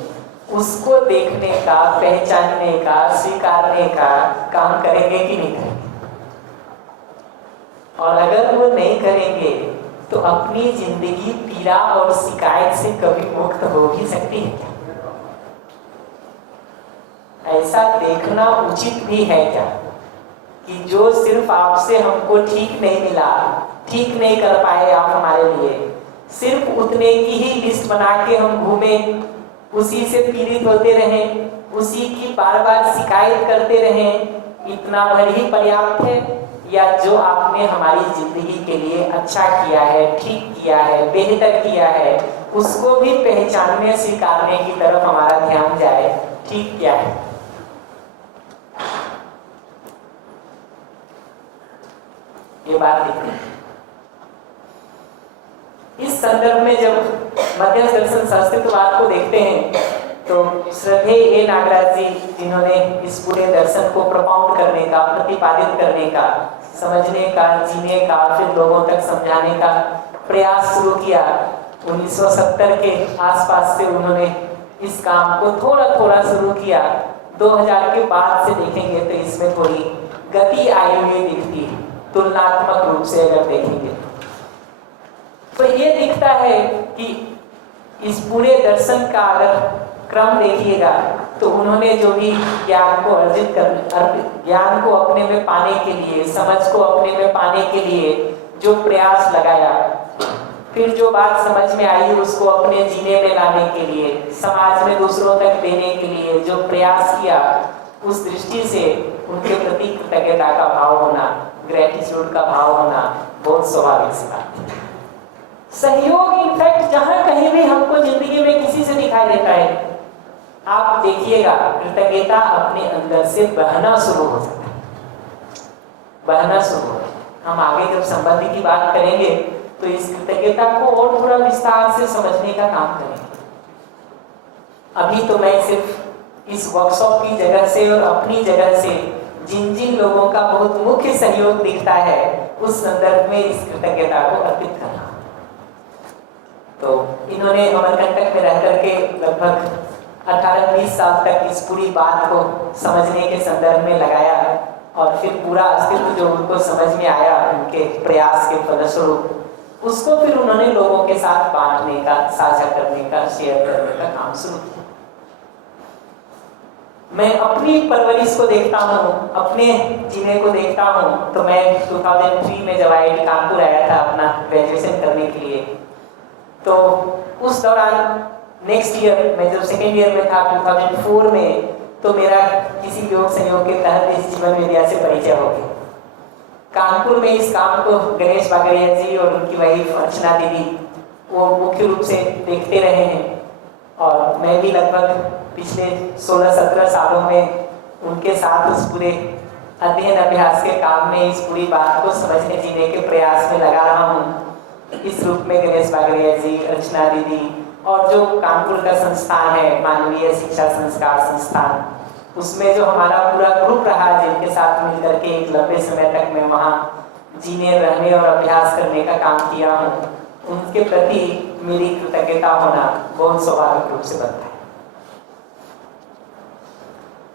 उसको देखने का, पहचानने का, स्वीकारने का काम करेंगे कि नहीं करेंगे? और अगर वो नहीं करेंगे तो अपनी जिंदगी पीड़ा और शिकायत से कभी मुक्त हो भी सकती है क्या? ऐसा देखना उचित भी है क्या कि जो सिर्फ आपसे हमको ठीक नहीं मिला, ठीक नहीं कर पाए आप हमारे लिए, सिर्फ उतने की ही लिस्ट बना के हम घूमे, उसी से पीड़ित होते रहें, उसी की बार बार शिकायत करते रहें, इतना भर ही पर्याप्त है? या जो आपने हमारी जिंदगी के लिए अच्छा किया है, ठीक किया है, बेहतर किया है, उसको भी पहचानने, स्वीकारने की तरफ हमारा ध्यान जाए, ठीक क्या है? ये बात देखते हैं। इस संदर्भ में जब मध्यस्थ दर्शन संस्कृतवाद को देखते हैं, तो श्रद्धेय ए नागराज जी, जिन्होंने इस पूरे दर्शन को प्रपाउंड करने का, प्रतिपादित करने का, समझने का, जीने का, फिर लोगों तक समझाने का प्रयास शुरू किया, 1970 के आसपास से उन्होंने इस काम को थोड़ा थोड़ा शुरू किया। 2000 के बाद से देखेंगे तो इसमें थोड़ी गति आई हुई दिखती है, तुलनात्मक रूप से अगर देखेंगे तो ये दिखता है कि इस पूरे दर्शन का अगर क्रम देखिएगा तो उन्होंने जो भी ज्ञान को ज्ञान को अपने में पाने के लिए, समझ को अपने में पाने के लिए जो प्रयास लगाया, फिर जो बात समझ में आई उसको अपने जीने में लाने के लिए, समाज में दूसरों तक देने के लिए जो प्रयास किया, उस दृष्टि से उनके प्रति कृतज्ञता का भाव होना, ग्रेटिट्यूड का भाव होना बहुत स्वाभाविक सी बात है। सहयोग इनफैक्ट जहां कहीं भी हमको जिंदगी में किसी से दिखाई देता है, आप देखिएगा कृतज्ञता अपने अंदर से बहना शुरू हो जाता है, बहना शुरू हो। हम आगे जब संबंध की बात करेंगे तो इस कृतज्ञता को और थोड़ा विस्तार से समझने का काम करेंगे। अभी तो मैं सिर्फ इस वर्कशॉप की जगह से और अपनी जगह से जिन जिन लोगों का बहुत मुख्य सहयोग दिखता है उस संदर्भ में इस कृतज्ञता को अर्पित करना। तो इन्होंने अमरकंटक में रह करके लगभग 18-20 साल तक इस पूरी बात को समझने के संदर्भ में लगाया और फिर पूरा अस्तित्व जो उनको समझ में आया उनके प्रयास के फलस्वरूप, उसको फिर उन्होंने लोगों के साथ बांटने का, साझा करने का, शेयर करने का काम शुरू किया। मैं अपनी परवरिश को देखता हूँ, अपने जीने को देखता हूँ, तो मैं 2003 में जब IIT कानपुर आया था अपना ग्रेजुएशन करने के लिए, तो उस दौरान नेक्स्ट ईयर मैं जब सेकेंड ईयर में था 2004 में, तो मेरा किसी योग संयोग के तहत इस जीवन विद्या से परिचय हो गया। कानपुर में इस काम को गणेश बागड़िया जी और उनकी वाइफ अर्चना दीदी वो मुख्य रूप से देखते रहे हैं और मैं भी लगभग पिछले 16-17 सालों में उनके साथ उस पूरे अध्ययन अभ्यास के काम में इस पूरी बात को समझने जीने के प्रयास में लगा रहा हूँ। इस रूप में गणेश बागड़िया जी, अर्चना दीदी और जो कानपुर का संस्थान है मानवीय शिक्षा संस्कार संस्थान, उसमें जो हमारा पूरा ग्रुप रहा जिनके साथ मिलकर के एक लंबे समय तक मैं वहाँ जीने, रहने और अभ्यास करने का काम किया हूँ, उनके प्रति मेरी कृतज्ञता होना बहुत स्वाभाविक रूप से बनता है।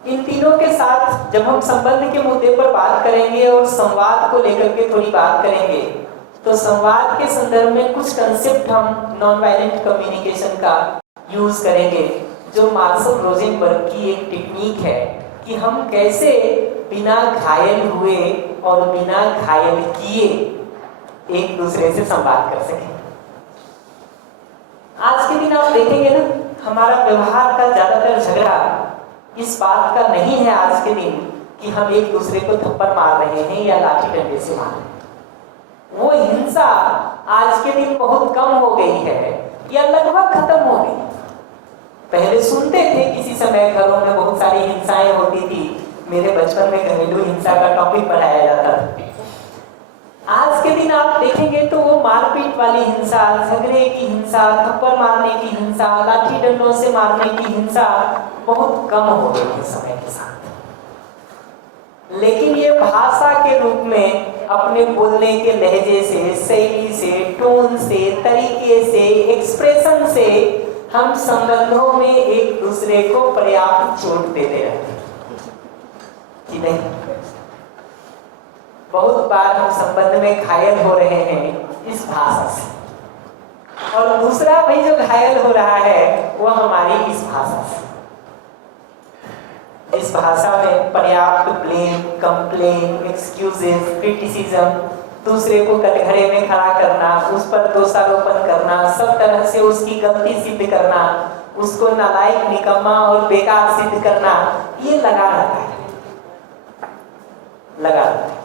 इन तीनों के साथ जब हम संबंध के मुद्दे पर बात करेंगे और संवाद को लेकर के थोड़ी बात करेंगे, तो संवाद के संदर्भ में कुछ कंसेप्ट हम नॉन वायलेंट कम्युनिकेशन का यूज करेंगे, जो मार्शल रोजेनबर्ग की एक टेक्निक है कि हम कैसे बिना घायल हुए और बिना घायल किए एक दूसरे से संवाद कर सकें। आज के दिन आप देखेंगे ना, हमारा व्यवहार का ज्यादातर झगड़ा इस बात का नहीं है आज के दिन कि हम एक दूसरे को थप्पड़ मार रहे हैं या लाठी डंडे से मार रहे हैं। वो हिंसा आज के दिन बहुत कम हो गई है या लगभग खत्म हो गई। पहले सुनते थे किसी समय घरों में बहुत सारी हिंसाएं होती थी, मेरे बचपन में घरेलू हिंसा का टॉपिक पढ़ाया जाता था। आज के दिन आप देखेंगे तो वो मारपीट वाली हिंसा, झगड़े की हिंसा, थप्पड़ मारने की हिंसा, लाठी डंडों से मारने की हिंसा बहुत कम हो गई है समय के साथ। लेकिन ये भाषा के रूप में अपने बोलने के लहजे से, शैली से, टोन से, तरीके से, एक्सप्रेशन से हम संबंधों में एक दूसरे को पर्याप्त चोट देते रहते हैं कि नहीं? बहुत बार हम संबंध में घायल हो रहे हैं इस भाषा से, और दूसरा भाई जो घायल हो रहा है वो हमारी इस भाषा से। इस भाषा में पर्याप्त ब्लेम, कंप्लेन, एक्सक्यूजेस, क्रिटिसिज्म, दूसरे को कटघरे में खड़ा करना, उस पर दोषारोपण करना, सब तरह से उसकी गलती सिद्ध करना, उसको नालायक, निकम्मा और बेकार सिद्ध करना, ये लगा रहता है, लगा रहता है।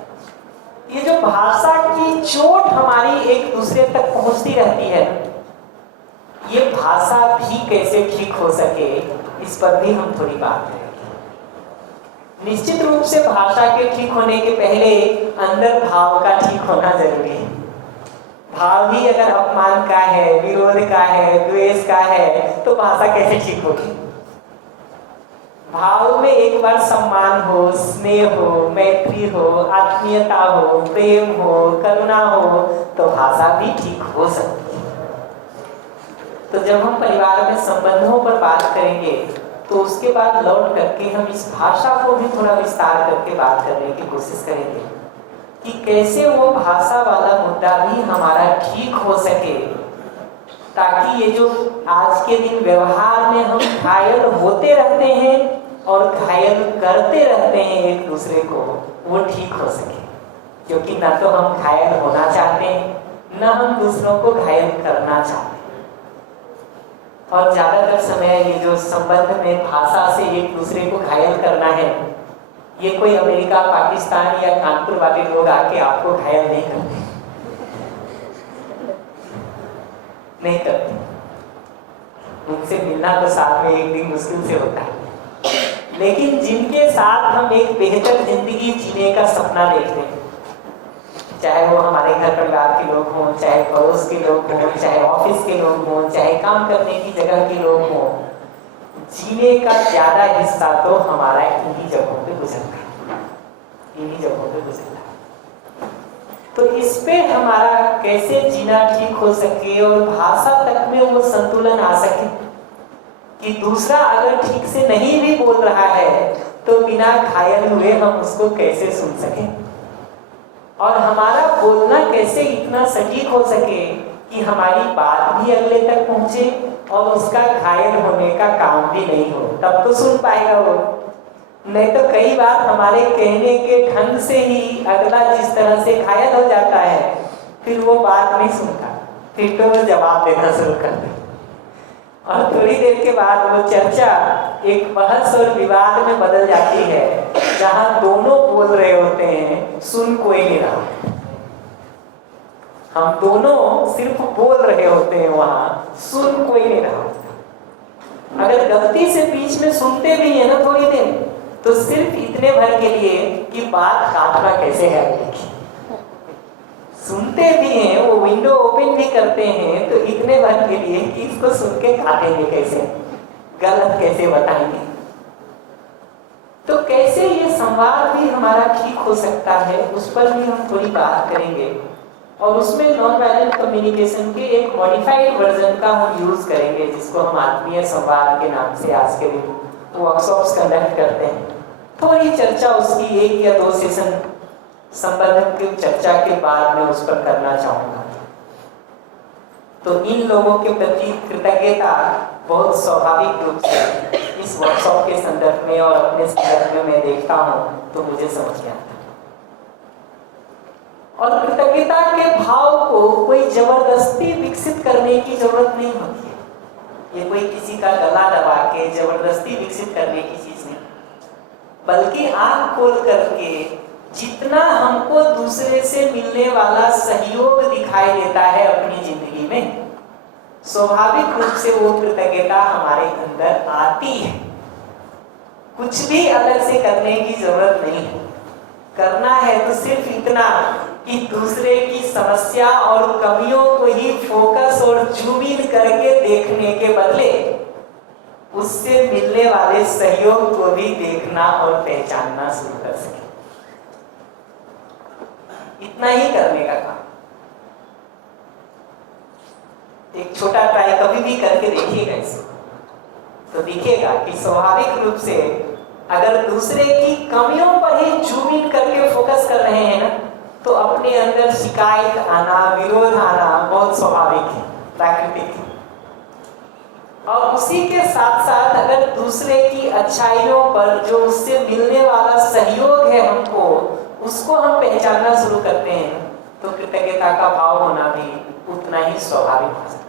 ये जो भाषा की चोट हमारी एक दूसरे तक पहुंचती रहती है, ये भाषा भी कैसे ठीक हो सके, इस पर भी हम थोड़ी बात करेंगे। निश्चित रूप से भाषा के ठीक होने के पहले अंदर भाव का ठीक होना जरूरी है। भाव ही अगर अपमान का है, विरोध का है, द्वेष का है, तो भाषा कैसे ठीक होगी? भाव में एक बार सम्मान हो, स्नेह हो, मैत्री हो, आत्मीयता हो, प्रेम हो, करुणा हो, तो भाषा भी ठीक हो सकती है। तो जब हम परिवार में संबंधों पर बात करेंगे तो उसके बाद लौट करके हम इस भाषा को भी थोड़ा विस्तार करके बात करने की कोशिश करेंगे कि कैसे वो भाषा वाला मुद्दा भी हमारा ठीक हो सके, ताकि ये जो आज के दिन व्यवहार में हम घायल होते रहते हैं और घायल करते रहते हैं एक दूसरे को, वो ठीक हो सके। क्योंकि ना तो हम घायल होना चाहते हैं, ना हम दूसरों को घायल करना चाहते हैं। और ज्यादातर समय ये जो संबंध में भाषा से एक दूसरे को घायल करना है, ये कोई अमेरिका, पाकिस्तान या कानपुर वाले लोग आके आपको घायल नहीं करते, नहीं करते। उनसे मिलना तो साथ में एक दिन मुश्किल से होता है, लेकिन जिनके साथ हम एक बेहतर जिंदगी जीने का सपना देखते हैं, चाहे वो हमारे घर परिवार के लोग हों, चाहे पड़ोस के लोग हों, चाहे ऑफिस के लोग हों, चाहे काम करने की जगह के लोग हों, जीने का ज्यादा हिस्सा तो हमारा इन्हीं जगहों पे गुजरता है, इन्हीं जगहों पे गुजरता है। तो इस पे हमारा कैसे जीना ठीक हो सके और भाषा तक में वो संतुलन आ सके कि दूसरा अगर ठीक से नहीं भी बोल रहा है तो बिना घायल हुए हम उसको कैसे सुन सके, और हमारा बोलना कैसे इतना सटीक हो सके कि हमारी बात भी अगले तक पहुंचे और उसका घायल होने का काम भी नहीं हो, तब तो सुन पाएगा वो। नहीं तो कई बार हमारे कहने के ढंग से ही अगला जिस तरह से घायल हो जाता है, फिर वो बात नहीं सुनता, फिर तो वो जवाब देना शुरू कर दे, और थोड़ी देर के बाद वो चर्चा एक बहस और विवाद में बदल जाती है, जहां दोनों बोल रहे होते हैं, सुन कोई नहीं रहा। हम दोनों सिर्फ बोल रहे होते हैं, वहां सुन कोई नहीं रहा। अगर गलती से बीच में सुनते भी है ना थोड़ी देर, तो सिर्फ इतने भर के लिए कि बात काटना कैसे है, सुनते भी हैं, वो विंडो ओपन भी करते हैं, तो इतने भर के लिए कि इसको सुन के काटेंगे कैसे, गलत कैसे बताएंगे। तो कैसे ये संवाद भी हमारा ठीक हो सकता है, उस पर भी हम थोड़ी बात करेंगे, और उसमें नॉन वायलेंट कम्युनिकेशन के एक मॉडिफाइड वर्जन का हम यूज करेंगे, जिसको हम आत्मीय संवाद के नाम से आज के दिन वर्कशॉप्स कंडक्ट करते हैं। थोड़ी चर्चा उसकी 1 या 2 सेशन संबंध की चर्चा के बाद मैं उस पर करना चाहूंगा। तो इन लोगों के प्रति कृतज्ञता बहुत स्वाभाविक रूप से इस वर्कशॉप के संदर्भ में और अपने संदर्भ में मैं देखता हूँ तो मुझे समझ में आता है। और कृतज्ञता के भाव को कोई जबरदस्ती विकसित करने की जरूरत नहीं होती है। ये कोई किसी का गला दबा के जबरदस्ती विकसित करने की चीज नहीं, बल्कि आंख खोल करके जितना हमको दूसरे से मिलने वाला सहयोग दिखाई देता है अपनी जिंदगी में, स्वाभाविक रूप से वो कृतज्ञता हमारे अंदर आती है। कुछ भी अलग से करने की जरूरत नहीं है। करना है तो सिर्फ इतना कि दूसरे की समस्या और कमियों को ही फोकस और जूम इन करके देखने के बदले उससे मिलने वाले सहयोग को भी देखना और पहचानना शुरू कर सके। इतना ही करने का काम। एक छोटा ट्राई कभी भी करके देखिएगा इसे, तो दिखेगा कि स्वाभाविक रूप से अगर दूसरे की कमियों पर ही जूम इन करके फोकस कर रहे हैं ना, तो अपने अंदर शिकायत आना, विरोध आना बहुत स्वाभाविक है, प्राकृतिक है। और उसी के साथ साथ अगर दूसरे की अच्छाइयों पर जो उससे मिलने वाला सहयोग है हमको, उसको हम पहचानना शुरू करते हैं, तो कृतज्ञता का भाव होना भी उतना ही स्वाभाविक हो सकता है।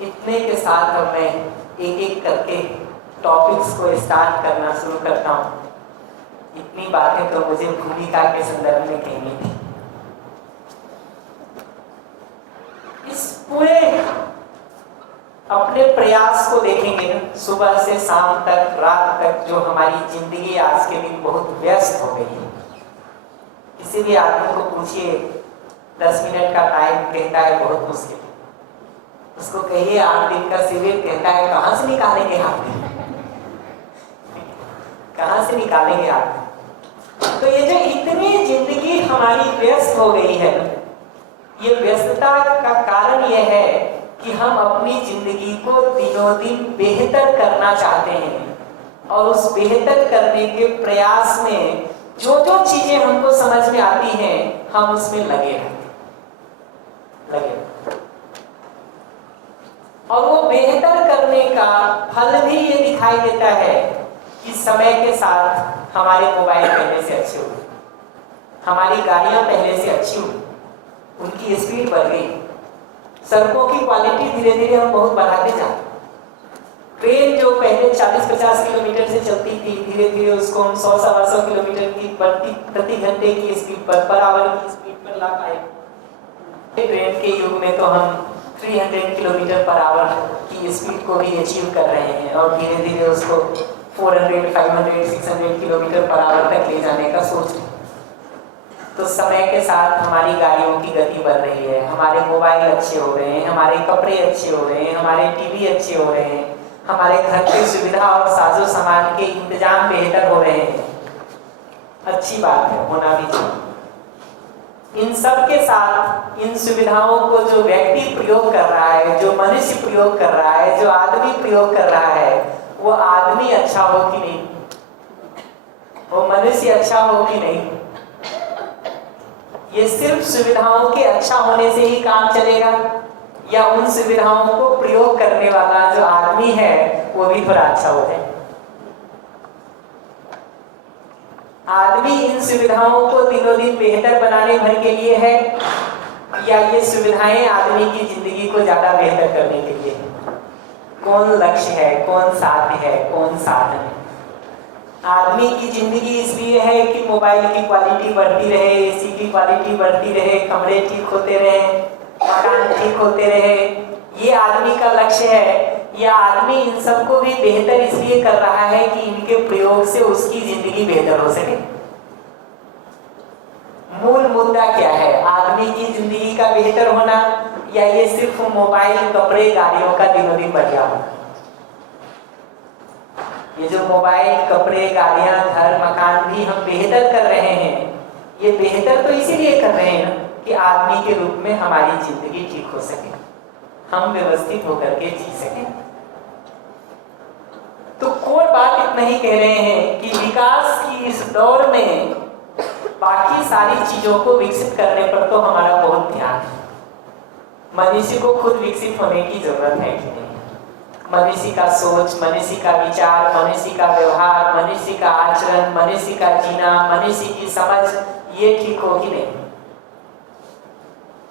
इतने के साथ अब मैं एक एक करके टॉपिक्स को स्टार्ट करना शुरू करता हूँ। इतनी बातें तो मुझे भूमिका के संदर्भ में कहनी थी। इस पूरे अपने प्रयास को देखेंगे ना, सुबह से शाम तक, रात तक, जो हमारी जिंदगी आज के दिन बहुत व्यस्त हो गई है। किसी भी आदमी को पूछिए 10 मिनट का टाइम कहता है बहुत मुश्किल, उसको कहिए 8 दिन का शिविर कहता है कहां से निकालेंगे आप, कहां से निकालेंगे आप। तो ये जो इतनी जिंदगी हमारी व्यस्त हो गई है, ये व्यस्तता का कारण ये है कि हम अपनी जिंदगी को दिनों दिन बेहतर करना चाहते हैं और उस बेहतर करने के प्रयास में जो जो चीजें हमको समझ में आती हैं हम उसमें लगे और वो बेहतर करने का फल भी ये दिखाई देता है कि समय के साथ हमारे मोबाइल पहले से अच्छे हुए, हमारी गाड़ियां पहले से अच्छी हुई, उनकी स्पीड बढ़ गई, सड़कों की क्वालिटी धीरे धीरे हम बहुत बढ़ाते जाते। ट्रेन जो पहले 40-50 किलोमीटर से चलती थी, धीरे धीरे उसको हम 100-125 किलोमीटर की प्रति घंटे की स्पीड पर आवर की स्पीड पर ला पाए। ट्रेन के युग में तो हम 300 किलोमीटर पर आवर की स्पीड को भी अचीव कर रहे हैं और धीरे धीरे उसको 400, 500, 600 किलोमीटर पर आवर तक ले जाने का सोच रहे हैं। तो समय के साथ हमारी गाड़ियों की गति बढ़ रही है, हमारे मोबाइल अच्छे हो रहे हैं, हमारे कपड़े अच्छे हो रहे हैं, हमारे टीवी अच्छे हो रहे हैं, हमारे घर की सुविधा और साजो सामान के इंतजाम बेहतर हो रहे हैं। अच्छी बात है, होना भी चाहिए। इन सब के साथ इन सुविधाओं को जो व्यक्ति प्रयोग कर रहा है, जो मनुष्य प्रयोग कर रहा है, जो आदमी प्रयोग कर रहा है, वो आदमी अच्छा हो कि नहीं, वो मनुष्य अच्छा हो कि नहीं, ये सिर्फ सुविधाओं के अच्छा होने से ही काम चलेगा या उन सुविधाओं को प्रयोग करने वाला जो आदमी है वो भी थोड़ा अच्छा हो जाए। आदमी इन सुविधाओं को दिनों दिन बेहतर बनाने भर के लिए है या ये सुविधाएं आदमी की जिंदगी को ज्यादा बेहतर करने के लिए है? कौन लक्ष्य है, कौन साध्य है, कौन साधन है? आदमी की जिंदगी इसलिए है कि मोबाइल की क्वालिटी बढ़ती रहे, एसी की क्वालिटी बढ़ती रहे, कमरे ठीक होते रहे, मकान ठीक होते रहे, ये आदमी का लक्ष्य है। या आदमी इन सबको भी बेहतर इसलिए कर रहा है कि इनके प्रयोग से उसकी जिंदगी बेहतर हो सके। मूल मुद्दा क्या है? आदमी की जिंदगी का बेहतर होना या ये सिर्फ मोबाइल, कपड़े, गाड़ियों का दिनों दिन बढ़िया होना? ये जो मोबाइल, कपड़े, गाड़ियां, घर, मकान भी हम बेहतर कर रहे हैं, ये बेहतर तो इसीलिए कर रहे हैं ना कि आदमी के रूप में हमारी जिंदगी ठीक हो सके, हम व्यवस्थित होकर के जी सकें। तो कोई बात इतना ही कह रहे हैं कि विकास की इस दौर में बाकी सारी चीजों को विकसित करने पर तो हमारा बहुत ध्यान है। मनुष्य को खुद विकसित होने की जरूरत है कि नहीं? मनुष्य का सोच, मनुष्य का विचार, मनुष्य का व्यवहार, मनुष्य का आचरण, मनुष्य का जीना, मनुष्य की समझ, ये ठीक हो कि नहीं?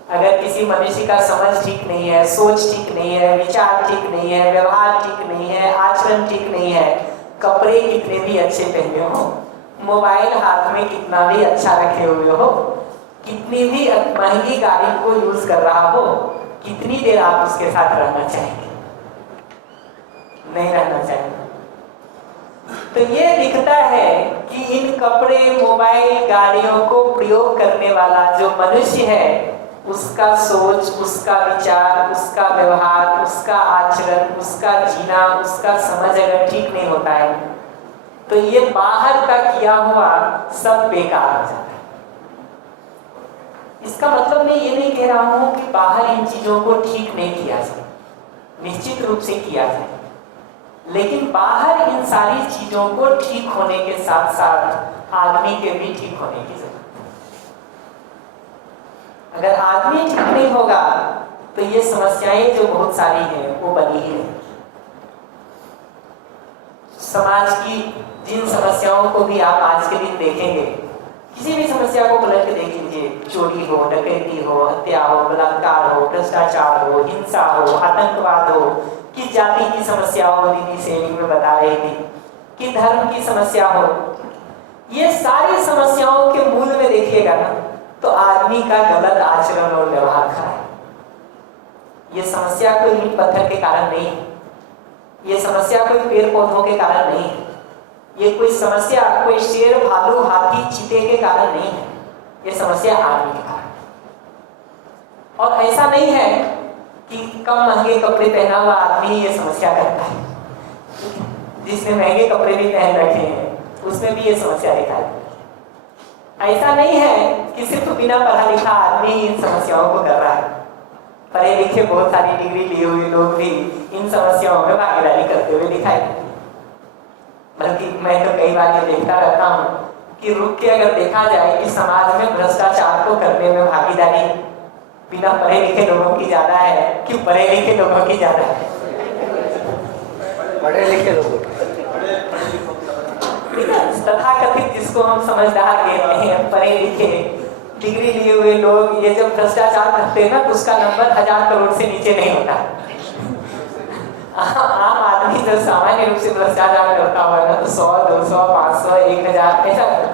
अगर किसी मनुष्य का समझ ठीक नहीं है, सोच ठीक नहीं है, विचार ठीक नहीं है, व्यवहार ठीक नहीं है, आचरण ठीक नहीं है, कपड़े कितने भी अच्छे पहने हो, मोबाइल हाथ में कितना भी अच्छा रखे हुए हो, कितनी भी महंगी गाड़ी को यूज कर रहा हो, कितनी देर आप उसके साथ रहना चाहेंगे? नहीं रहना चाहेंगे। तो ये दिखता है कि इन कपड़े, मोबाइल, गाड़ियों को प्रयोग करने वाला जो मनुष्य है, उसका सोच, उसका विचार, उसका व्यवहार, उसका आचरण, उसका जीना, उसका समझ अगर ठीक नहीं होता है तो ये बाहर का किया हुआ सब बेकार हो जाता है। इसका मतलब मैं ये नहीं कह रहा हूं कि बाहर इन चीजों को ठीक नहीं किया जाए, निश्चित रूप से किया जाए, लेकिन बाहर इन सारी चीजों को ठीक होने के साथ साथ आदमी के भी ठीक होने की जरूरत है। अगर आदमी ठीक नहीं होगा तो ये समस्याएं जो बहुत सारी हैं वो बनी ही नहीं। समाज की जिन समस्याओं को भी आप आज के दिन देखेंगे, किसी भी समस्या को पलट के देख लीजिए, चोरी हो, डकैती हो, हत्या हो, बलात्कार हो, भ्रष्टाचार हो, हिंसा हो, आतंकवाद हो, किस जाति की समस्या हो, दीदी सेविंग में बता रही थी, कि धर्म की समस्या हो, ये सारी समस्याओं के मूल में देखिएगा ना तो आदमी का गलत आचरण और व्यवहार खड़ा है। ये समस्या कोई ईंट पत्थर के कारण नहीं है, ये समस्या कोई पेड़ पौधों के कारण नहीं है, ये कोई समस्या कोई शेर, भालू, हाथी, चीते के कारण नहीं है, ये समस्या आदमी के कारण। और ऐसा नहीं है कि कम महंगे कपड़े पहना हुआ आदमी ये समस्या करता है, जिसने महंगे कपड़े भी पहन रखे हैं उसमें भी ये समस्या दिखाई देती है। ऐसा नहीं है कि सिर्फ बिना पढ़ा लिखा आदमी इन समस्याओं को कर रहा है। पढ़े लिखे बहुत सारी डिग्री लिए हुए लोग भी इन समस्याओं में भागीदारी करते हुए दिखाई देते। बल्कि मैं तो कई बार ये देखता रहता हूँ कि रुक के अगर देखा जाए कि समाज में भ्रष्टाचार को करने में भागीदारी बिना पढ़े लिखे लोगों की ज्यादा है कि पढ़े लिखे लोगों की ज्यादा है? पढ़े लिखे लोगों तथाकथित जिसको हम समझदार कहते हैं, पढ़े लिखे डिग्री लिए हुए लोग ये जब भ्रष्टाचार करते हैं ना तो उसका नंबर 1000 करोड़ से नीचे नहीं होता। आम आदमी जो सामान्य रूप से भ्रष्टाचार करता हुआ ना तो 100, 200, 500, 1000 ऐसा करता।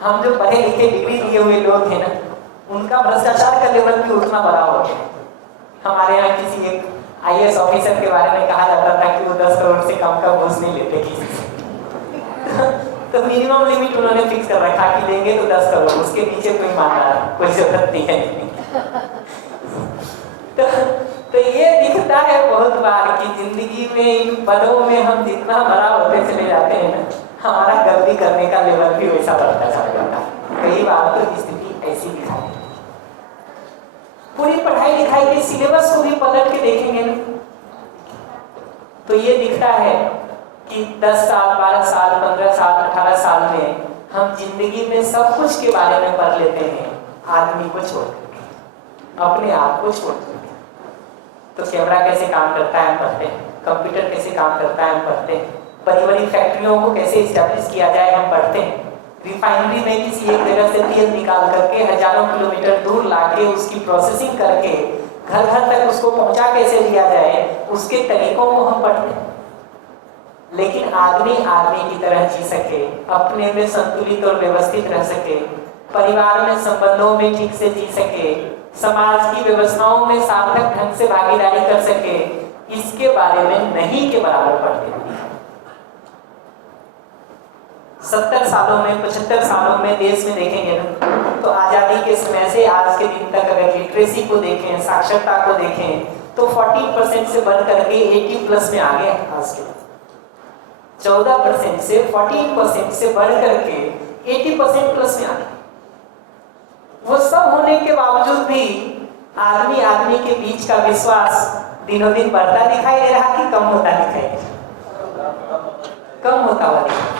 हम जो पढ़े लिखे डिग्री लिए हुए लोग हैं ना उनका भ्रष्टाचार का लेवल भी उतना बड़ा हो गया। हमारे यहाँ किसी एक IAS ऑफिसर के बारे में कहा जाता था कि वो 10 करोड़ से कम का घूस नहीं लेते किसी से। तो मिनिमम लिमिट उन्होंने फिक्स कर रखा कि लेंगे तो 10 करोड़, उसके नीचे कोई मानना कोई जरूरत नहीं है। तो ये दिखता है बहुत बार कि जिंदगी में इन पदों में हम जितना बड़ा होते चले जाते हैं ना हमारा गलती करने का लेवल भी वैसा बढ़ता चला जाता है। कई बार तो स्थिति ऐसी दिखाई देती। पूरी पढ़ाई लिखाई के सिलेबस को भी पलट के देखेंगे ना तो ये दिखता है कि 10 साल, 12 साल, 15 साल, 18 साल में हम जिंदगी में सब कुछ के बारे में पढ़ लेते हैं, आदमी को छोड़ करके, अपने आप को छोड़ करके। तो कैमरा कैसे काम करता है हम पढ़ते हैं, कंप्यूटर कैसे काम करता है हम पढ़ते हैं, बड़ी बड़ी फैक्ट्रियों को कैसे इस्टेब्लिश किया जाए हम पढ़ते हैं, रिफाइनरी में किसी एक जगह से तेल निकाल करके हजारों किलोमीटर दूर लाके उसकी प्रोसेसिंग करके घर घर तक उसको पहुंचा कैसे दिया जाए उसके तरीकों को हम पढ़ते हैं। लेकिन आदमी आदमी की तरह जी सके, अपने में संतुलित और व्यवस्थित रह सके, परिवार में संबंधों में ठीक से जी सके, समाज की व्यवस्थाओं में सार्थक ढंग से भागीदारी कर सके, इसके बारे में नहीं के बराबर पढ़ते हैं। 70 सालों में 75 सालों में देश में देखेंगे ना तो आजादी के समय से आज के दिन तक अगर लिटरेसी को देखें, साक्षरता को देखें तो 40% से बढ़ करके 80+ में आ गया। आज के 14% से 14% से बढ़ करके 80% में आ गया। वो सब होने के बावजूद भी आदमी आदमी के बीच का विश्वास दिनों दिन बढ़ता दिखाई दे रहा कि कम होता दिखाई दे रहा? कम होता हुआ दिखाई।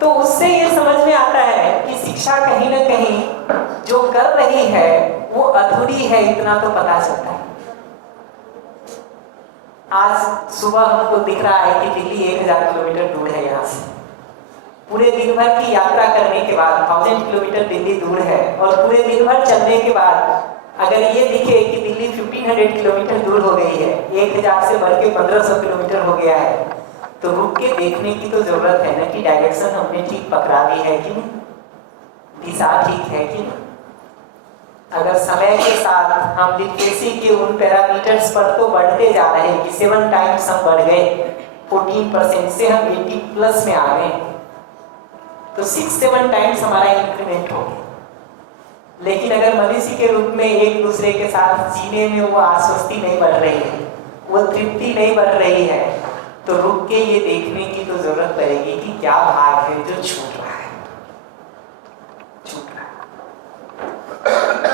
तो उससे ये समझ में आता है कि शिक्षा कहीं ना कहीं जो कर रही है वो अधूरी है, इतना तो पता चलता है। आज सुबह हमको दिख रहा है कि दिल्ली 1000 किलोमीटर दूर है यहाँ से। पूरे दिन भर की यात्रा करने के बाद 1000 किलोमीटर दिल्ली दूर है और पूरे दिन भर चलने के बाद अगर ये दिखे कि दिल्ली 1500 किलोमीटर दूर हो गई है, 1000 से बढ़ के 1500 किलोमीटर हो गया है, तो रुक के देखने की तो जरूरत है ना कि डायरेक्शन हमने ठीक पकड़ा ली है कि नहीं, दिशा ठीक है कि नहीं। अगर समय के साथ हम लिटरेसी के उन पैरामीटर्स पर तो बढ़ते जा रहे हैं कि 7 टाइम्स हम बढ़ गए, 14% से हम 80+ में आ गए, तो 6-7 टाइम्स हमारा इंक्रीमेंट हो गया। लेकिन अगर मनुष्य के रूप में एक दूसरे के साथ जीने में वो आश्वस्ति नहीं बढ़ रही है, वो तृप्ति नहीं बढ़ रही है, तो रुक के ये देखने की तो जरूरत पड़ेगी कि क्या भाग है जो छूट रहा है, छूट रहा है।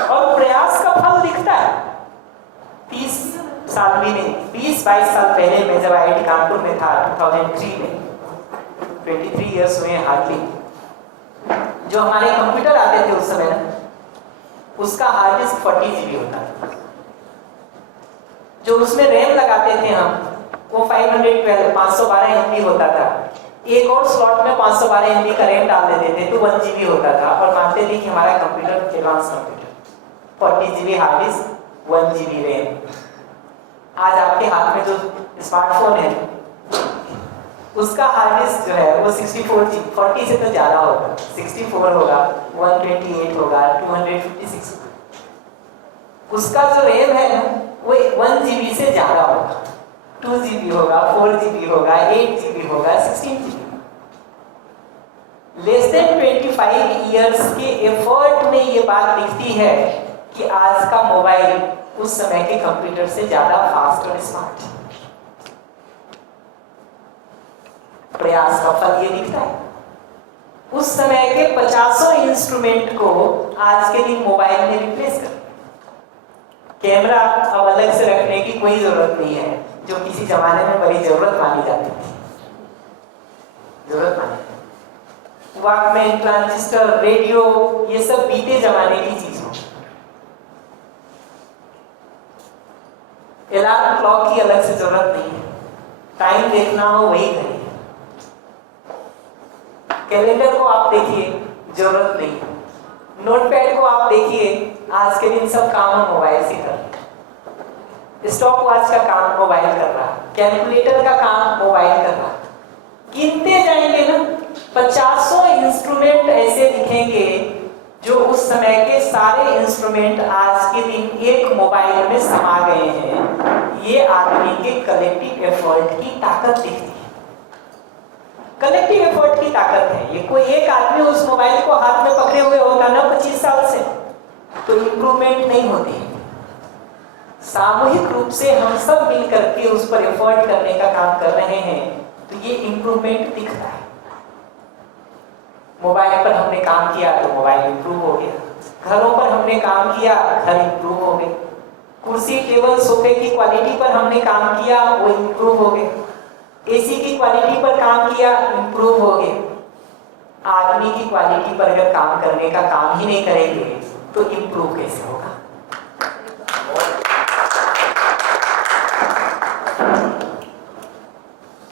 और प्रयास का फल दिखता है। 30 साल भी नहीं, 20-22 साल पहले मैं जब IIT कानपुर में था 2003 में, 23 इयर्स हुए हार्डली, जो हमारे कंप्यूटर आते थे उस समय ना, उसका हार्ड डिस्क 40 GB होता था। जो उसमें रैम लगाते थे हम वो 512 MB होता था। एक और स्लॉट में 512 MB का रैम डाल देते थे तो 1 GB होता था और मानते थे कि हमारा computer advance computer. 40 GB hard disk, 1 GB RAM. आज आपके हाथ में जो स्मार्टफोन है उसका हार्ड डिस्क जो है वो 64 GB, 40 से तो ज्यादा होगा, 64 होगा, 128 होगा, 256। उसका जो रैम है ना वो 1 GB से ज्यादा होगा, 2 GB होगा, 4 GB होगा, 8 GB होगा, 16 GB। लेस देन 25 इयर्स के एफर्ट में ये बात दिखती है कि आज का मोबाइल उस समय के कंप्यूटर से ज्यादा फास्ट और स्मार्ट है। प्रयास का फल ये दिखता है। उस समय के 50 इंस्ट्रूमेंट को आज के दिन मोबाइल में रिप्लेस कर। कैमरा अब अलग से रखने की कोई जरूरत नहीं है, जो किसी जमाने में बड़ी जरूरत मानी जाती थी। जरूरत मानी, वॉकमैन, ट्रांजिस्टर, रेडियो, ये सब बीते जमाने की चीज हो। अलार्म क्लॉक की अलग से जरूरत नहीं है, टाइम देखना हो वही करिए। कैलेंडर को आप देखिए, जरूरत नहीं है। नोटपैड को आप देखिए, आज के दिन सब काम हम मोबाइल से कर रहे हैं। स्टॉप वॉच का काम मोबाइल कर रहा है, कैलकुलेटर का काम मोबाइल कर रहा है। गिनते जाएंगे ना, 50 इंस्ट्रूमेंट ऐसे दिखेंगे जो उस समय के सारे इंस्ट्रूमेंट आज के दिन एक मोबाइल में समा गए हैं। ये आदमी के कलेक्टिव एफर्ट की ताकत दिखती है। कलेक्टिव एफर्ट की ताकत है। ये कोई एक आदमी उस मोबाइल को हाथ में पकड़े हुए होता ना 25 साल से, तो इंप्रूवमेंट नहीं होती। सामूहिक रूप से हम सब मिल करके उस पर एफर्ट करने का काम कर रहे हैं, तो ये इंप्रूवमेंट दिख रहा है। मोबाइल पर हमने काम किया तो मोबाइल इंप्रूव हो गया। घरों पर हमने काम किया, घर इंप्रूव हो गए। कुर्सी, टेबल, सोफे की क्वालिटी पर हमने काम किया, वो इंप्रूव हो गए। एसी की क्वालिटी पर काम किया, इंप्रूव हो गए। आदमी की क्वालिटी पर अगर काम करने का काम ही नहीं करेंगे तो इंप्रूव कैसे होगा?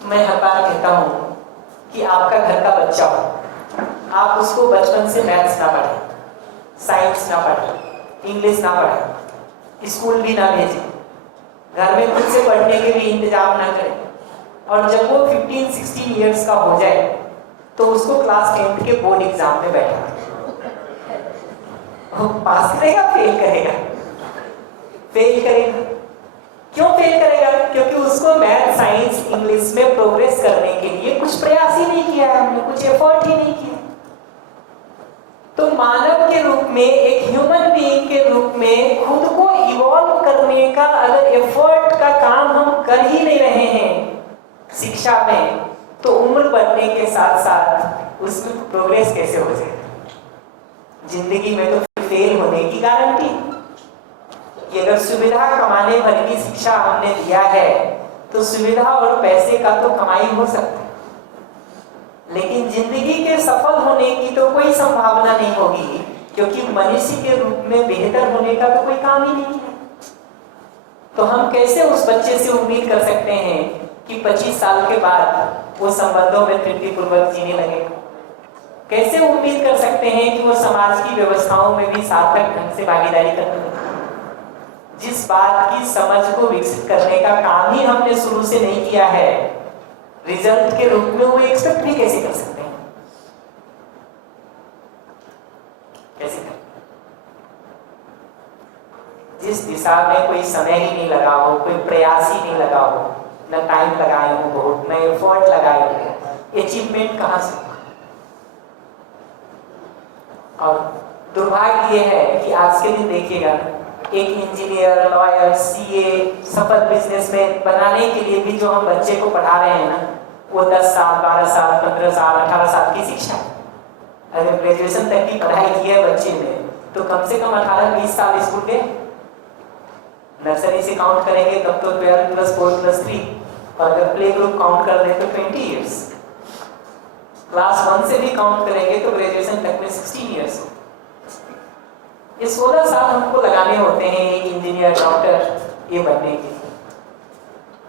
मैं हर बार कहता हूं कि आपका घर का बच्चा हो, आप उसको बचपन से मैथ्स ना पढ़े, साइंस ना पढ़े, इंग्लिश ना पढ़े, स्कूल भी ना भेजें, घर में खुद से पढ़ने के भी इंतजाम ना करें, और जब वो 15-16 इयर्स का हो जाए तो उसको क्लास 10th के बोर्ड एग्जाम में बैठा, वो पास करेगा, फेल करेगा? फेल करेगा। क्यों फेल करेगा? क्योंकि उसको मैथ, साइंस, इंग्लिश में प्रोग्रेस करने के लिए कुछ प्रयास ही नहीं किया है, हमने कुछ एफर्ट ही नहीं किया। तो मानव के रूप में, एक ह्यूमन बीइंग के रूप में खुद को इवॉल्व करने का अगर एफर्ट का काम हम कर ही नहीं रहे हैं शिक्षा में, तो उम्र बढ़ने के साथ साथ उसमें प्रोग्रेस कैसे हो जाए? जिंदगी में तो फेल होने की गारंटी। कि अगर सुविधा कमाने भर की शिक्षा हमने दिया है तो सुविधा और पैसे का तो कमाई हो सकता है, लेकिन जिंदगी के सफल होने की तो कोई संभावना नहीं होगी, क्योंकि मनुष्य के रूप में बेहतर होने का तो कोई काम ही नहीं है। तो हम कैसे उस बच्चे से उम्मीद कर सकते हैं कि 25 साल के बाद वो संबंधों में तृप्तिपूर्वक जीने लगेगा? कैसे उम्मीद कर सकते हैं कि वो समाज की व्यवस्थाओं में भी सार्थक ढंग से भागीदारी करने लगेगा? जिस बात की समझ को विकसित करने का काम ही हमने शुरू से नहीं किया है, रिजल्ट के रूप में वो एक्सपेक्ट भी कैसे कर सकते हैं? कैसे कर? जिस दिशा में कोई समय ही नहीं लगा हो, कोई प्रयास ही नहीं लगा हो, न टाइम लगाए हो बहुत, न एफर्ट लगाए हो, अचीवमेंट कहां से? और दुर्भाग्य ये है कि आज के दिन देखिएगा, एक इंजीनियर, लॉयर, सीए, सफल बिजनेसमैन बनाने के लिए भी जो हम बच्चे को पढ़ा रहे हैं ना, वो 10 साल, 12 साल, 15 साल, 18 साल की शिक्षा। अगर ग्रेजुएशन तक की पढ़ाई की है बच्चे ने, तो कम से कम 18-20 साल स्कूल के, नर्सरी से काउंट करेंगे तब तो 12 + 4 + 3, और अगर प्ले ग्रुप काउंट कर ले तो 20 इयर्स। क्लास 1 से भी काउंट करेंगे तो ग्रेजुएशन तक में 16 इयर्स। ये 16 साल हमको लगाने होते हैं एक इंजीनियर, डॉक्टर ये बनने के लिए।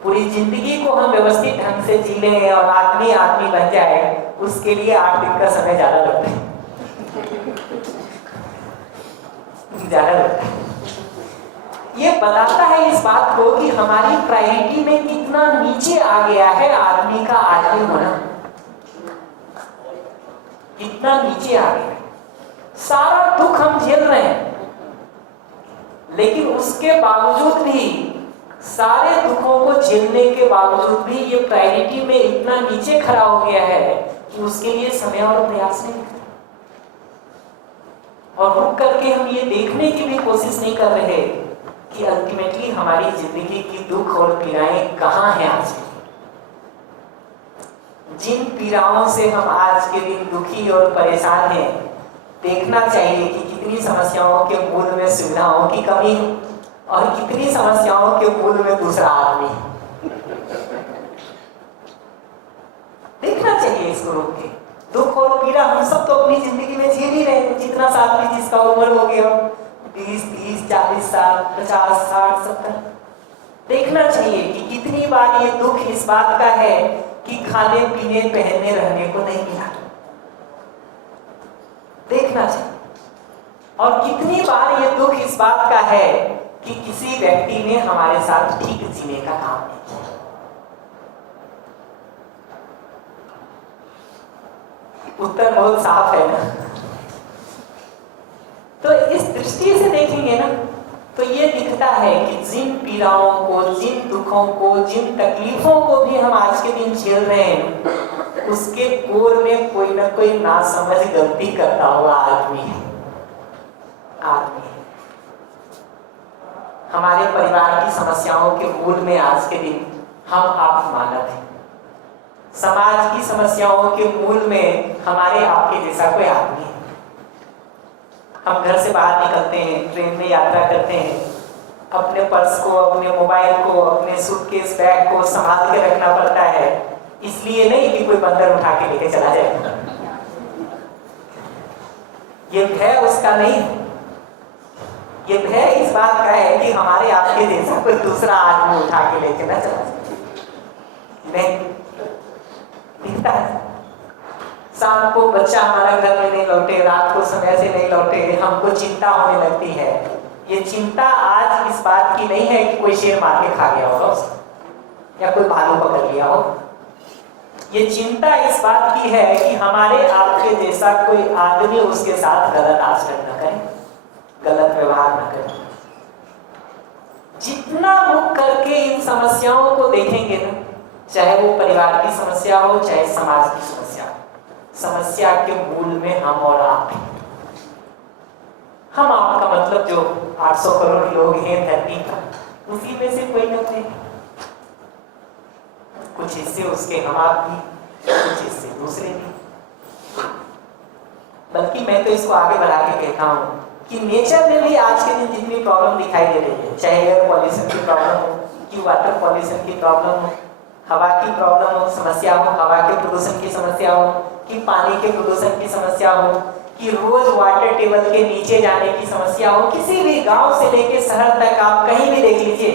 पूरी जिंदगी को हम व्यवस्थित ढंग से जी लें और आदमी आदमी बन जाए, उसके लिए 8 दिन का समय ज्यादा लगता है, ज्यादा लगता है। ये बताता है इस बात को कि हमारी प्रायोरिटी में कितना नीचे आ गया है आदमी का आदमी होना, कितना नीचे आ गया है। सारा दुख हम झेल रहे हैं, लेकिन उसके बावजूद भी, सारे दुखों को झेलने के बावजूद भी ये प्रायोरिटी में इतना नीचे खड़ा हो गया है कि उसके लिए समय और प्रयास नहीं करते, और रुक करके हम ये देखने की भी कोशिश नहीं कर रहे कि अल्टीमेटली हमारी जिंदगी की दुख और पीड़ाएं कहां हैं आज। जिन पीड़ाओं से हम आज के दिन दुखी और परेशान हैं, देखना चाहिए कि कितनी समस्याओं के मूल में सुविधाओं की कमी और कितनी समस्याओं के मूल में दूसरा आदमी। देखना चाहिए इसको रोक के। दुख और पीड़ा हम सब तो अपनी जिंदगी में झेल ही रहे हैं। जितना साल भी जिसका उम्र हो गया 20, 30, 40 साल, 50, 60, 70, देखना चाहिए कि कितनी बार ये दुख इस बात का है कि खाने पीने पहनने रहने को नहीं मिला। देखना चाहिए। और कितनी बार ये दुख इस बात का है कि किसी व्यक्ति ने हमारे साथ ठीक जीने का काम नहीं किया। उत्तर बहुत साफ है ना। तो इस दृष्टि से देखेंगे ना तो ये दिखता है कि जिन पीड़ाओं को, जिन दुखों को, जिन तकलीफों को भी हम आज के दिन झेल रहे हैं, उसके कोर में कोई ना कोई नासमझ गलती करता हुआ आदमी है। हमारे परिवार की समस्याओं के मूल में आज के दिन हम आप मानव हैं। समाज की समस्याओं के मूल में हमारे आपके जैसा कोई आदमी है। हम घर से बाहर निकलते हैं, ट्रेन में यात्रा करते हैं, अपने पर्स को, अपने मोबाइल को, अपने सूटकेस बैग को संभाल के रखना पड़ता है। इसलिए नहीं कि कोई बंदर उठा के लेके चला जाए। ये भय उसका नहीं, ये भय इस बात का है कि हमारे आपके जैसा कोई दूसरा आदमी उठा के लेके ना चला जाए। नहीं दिखता है। शाम को बच्चा हमारा घर में नहीं लौटे, रात को समय से नहीं लौटे, हमको चिंता होने लगती है। ये चिंता आज इस बात की नहीं है कि कोई शेर मार के खा गया होगा या कोई भालू पकड़ लिया हो। ये चिंता इस बात की है कि हमारे आपके जैसा कोई आदमी उसके साथ गलत आचरण न करे, गलत व्यवहार न करे। जितना रुक करके इन समस्याओं को देखेंगे ना, चाहे वो परिवार की समस्या हो, चाहे समाज की समस्या हो, समस्या के मूल में हम और आप हैं। हम आपका मतलब जो 800 करोड़ लोग हैं धरती पर, उसी में से कोई न कोई, कुछ हिस्से उसके हम आप भी, कुछ हिस्से दूसरे भी। बल्कि मैं तो इसको आगे बढ़ा के कहता हूँ कि नेचर में भी आज के दिन जितनी प्रॉब्लम दिखाई दे रही है, चाहे एयर पॉल्यूशन की प्रॉब्लम हो, कि वाटर पॉल्यूशन की प्रॉब्लम हो, हवा की प्रॉब्लम हो, समस्या हो, हवा के प्रदूषण की समस्या हो, कि पानी के प्रदूषण की समस्या हो, कि रोज वाटर टेबल के नीचे जाने की समस्या हो, किसी भी गांव से लेके शहर तक आप कहीं भी देख लीजिए,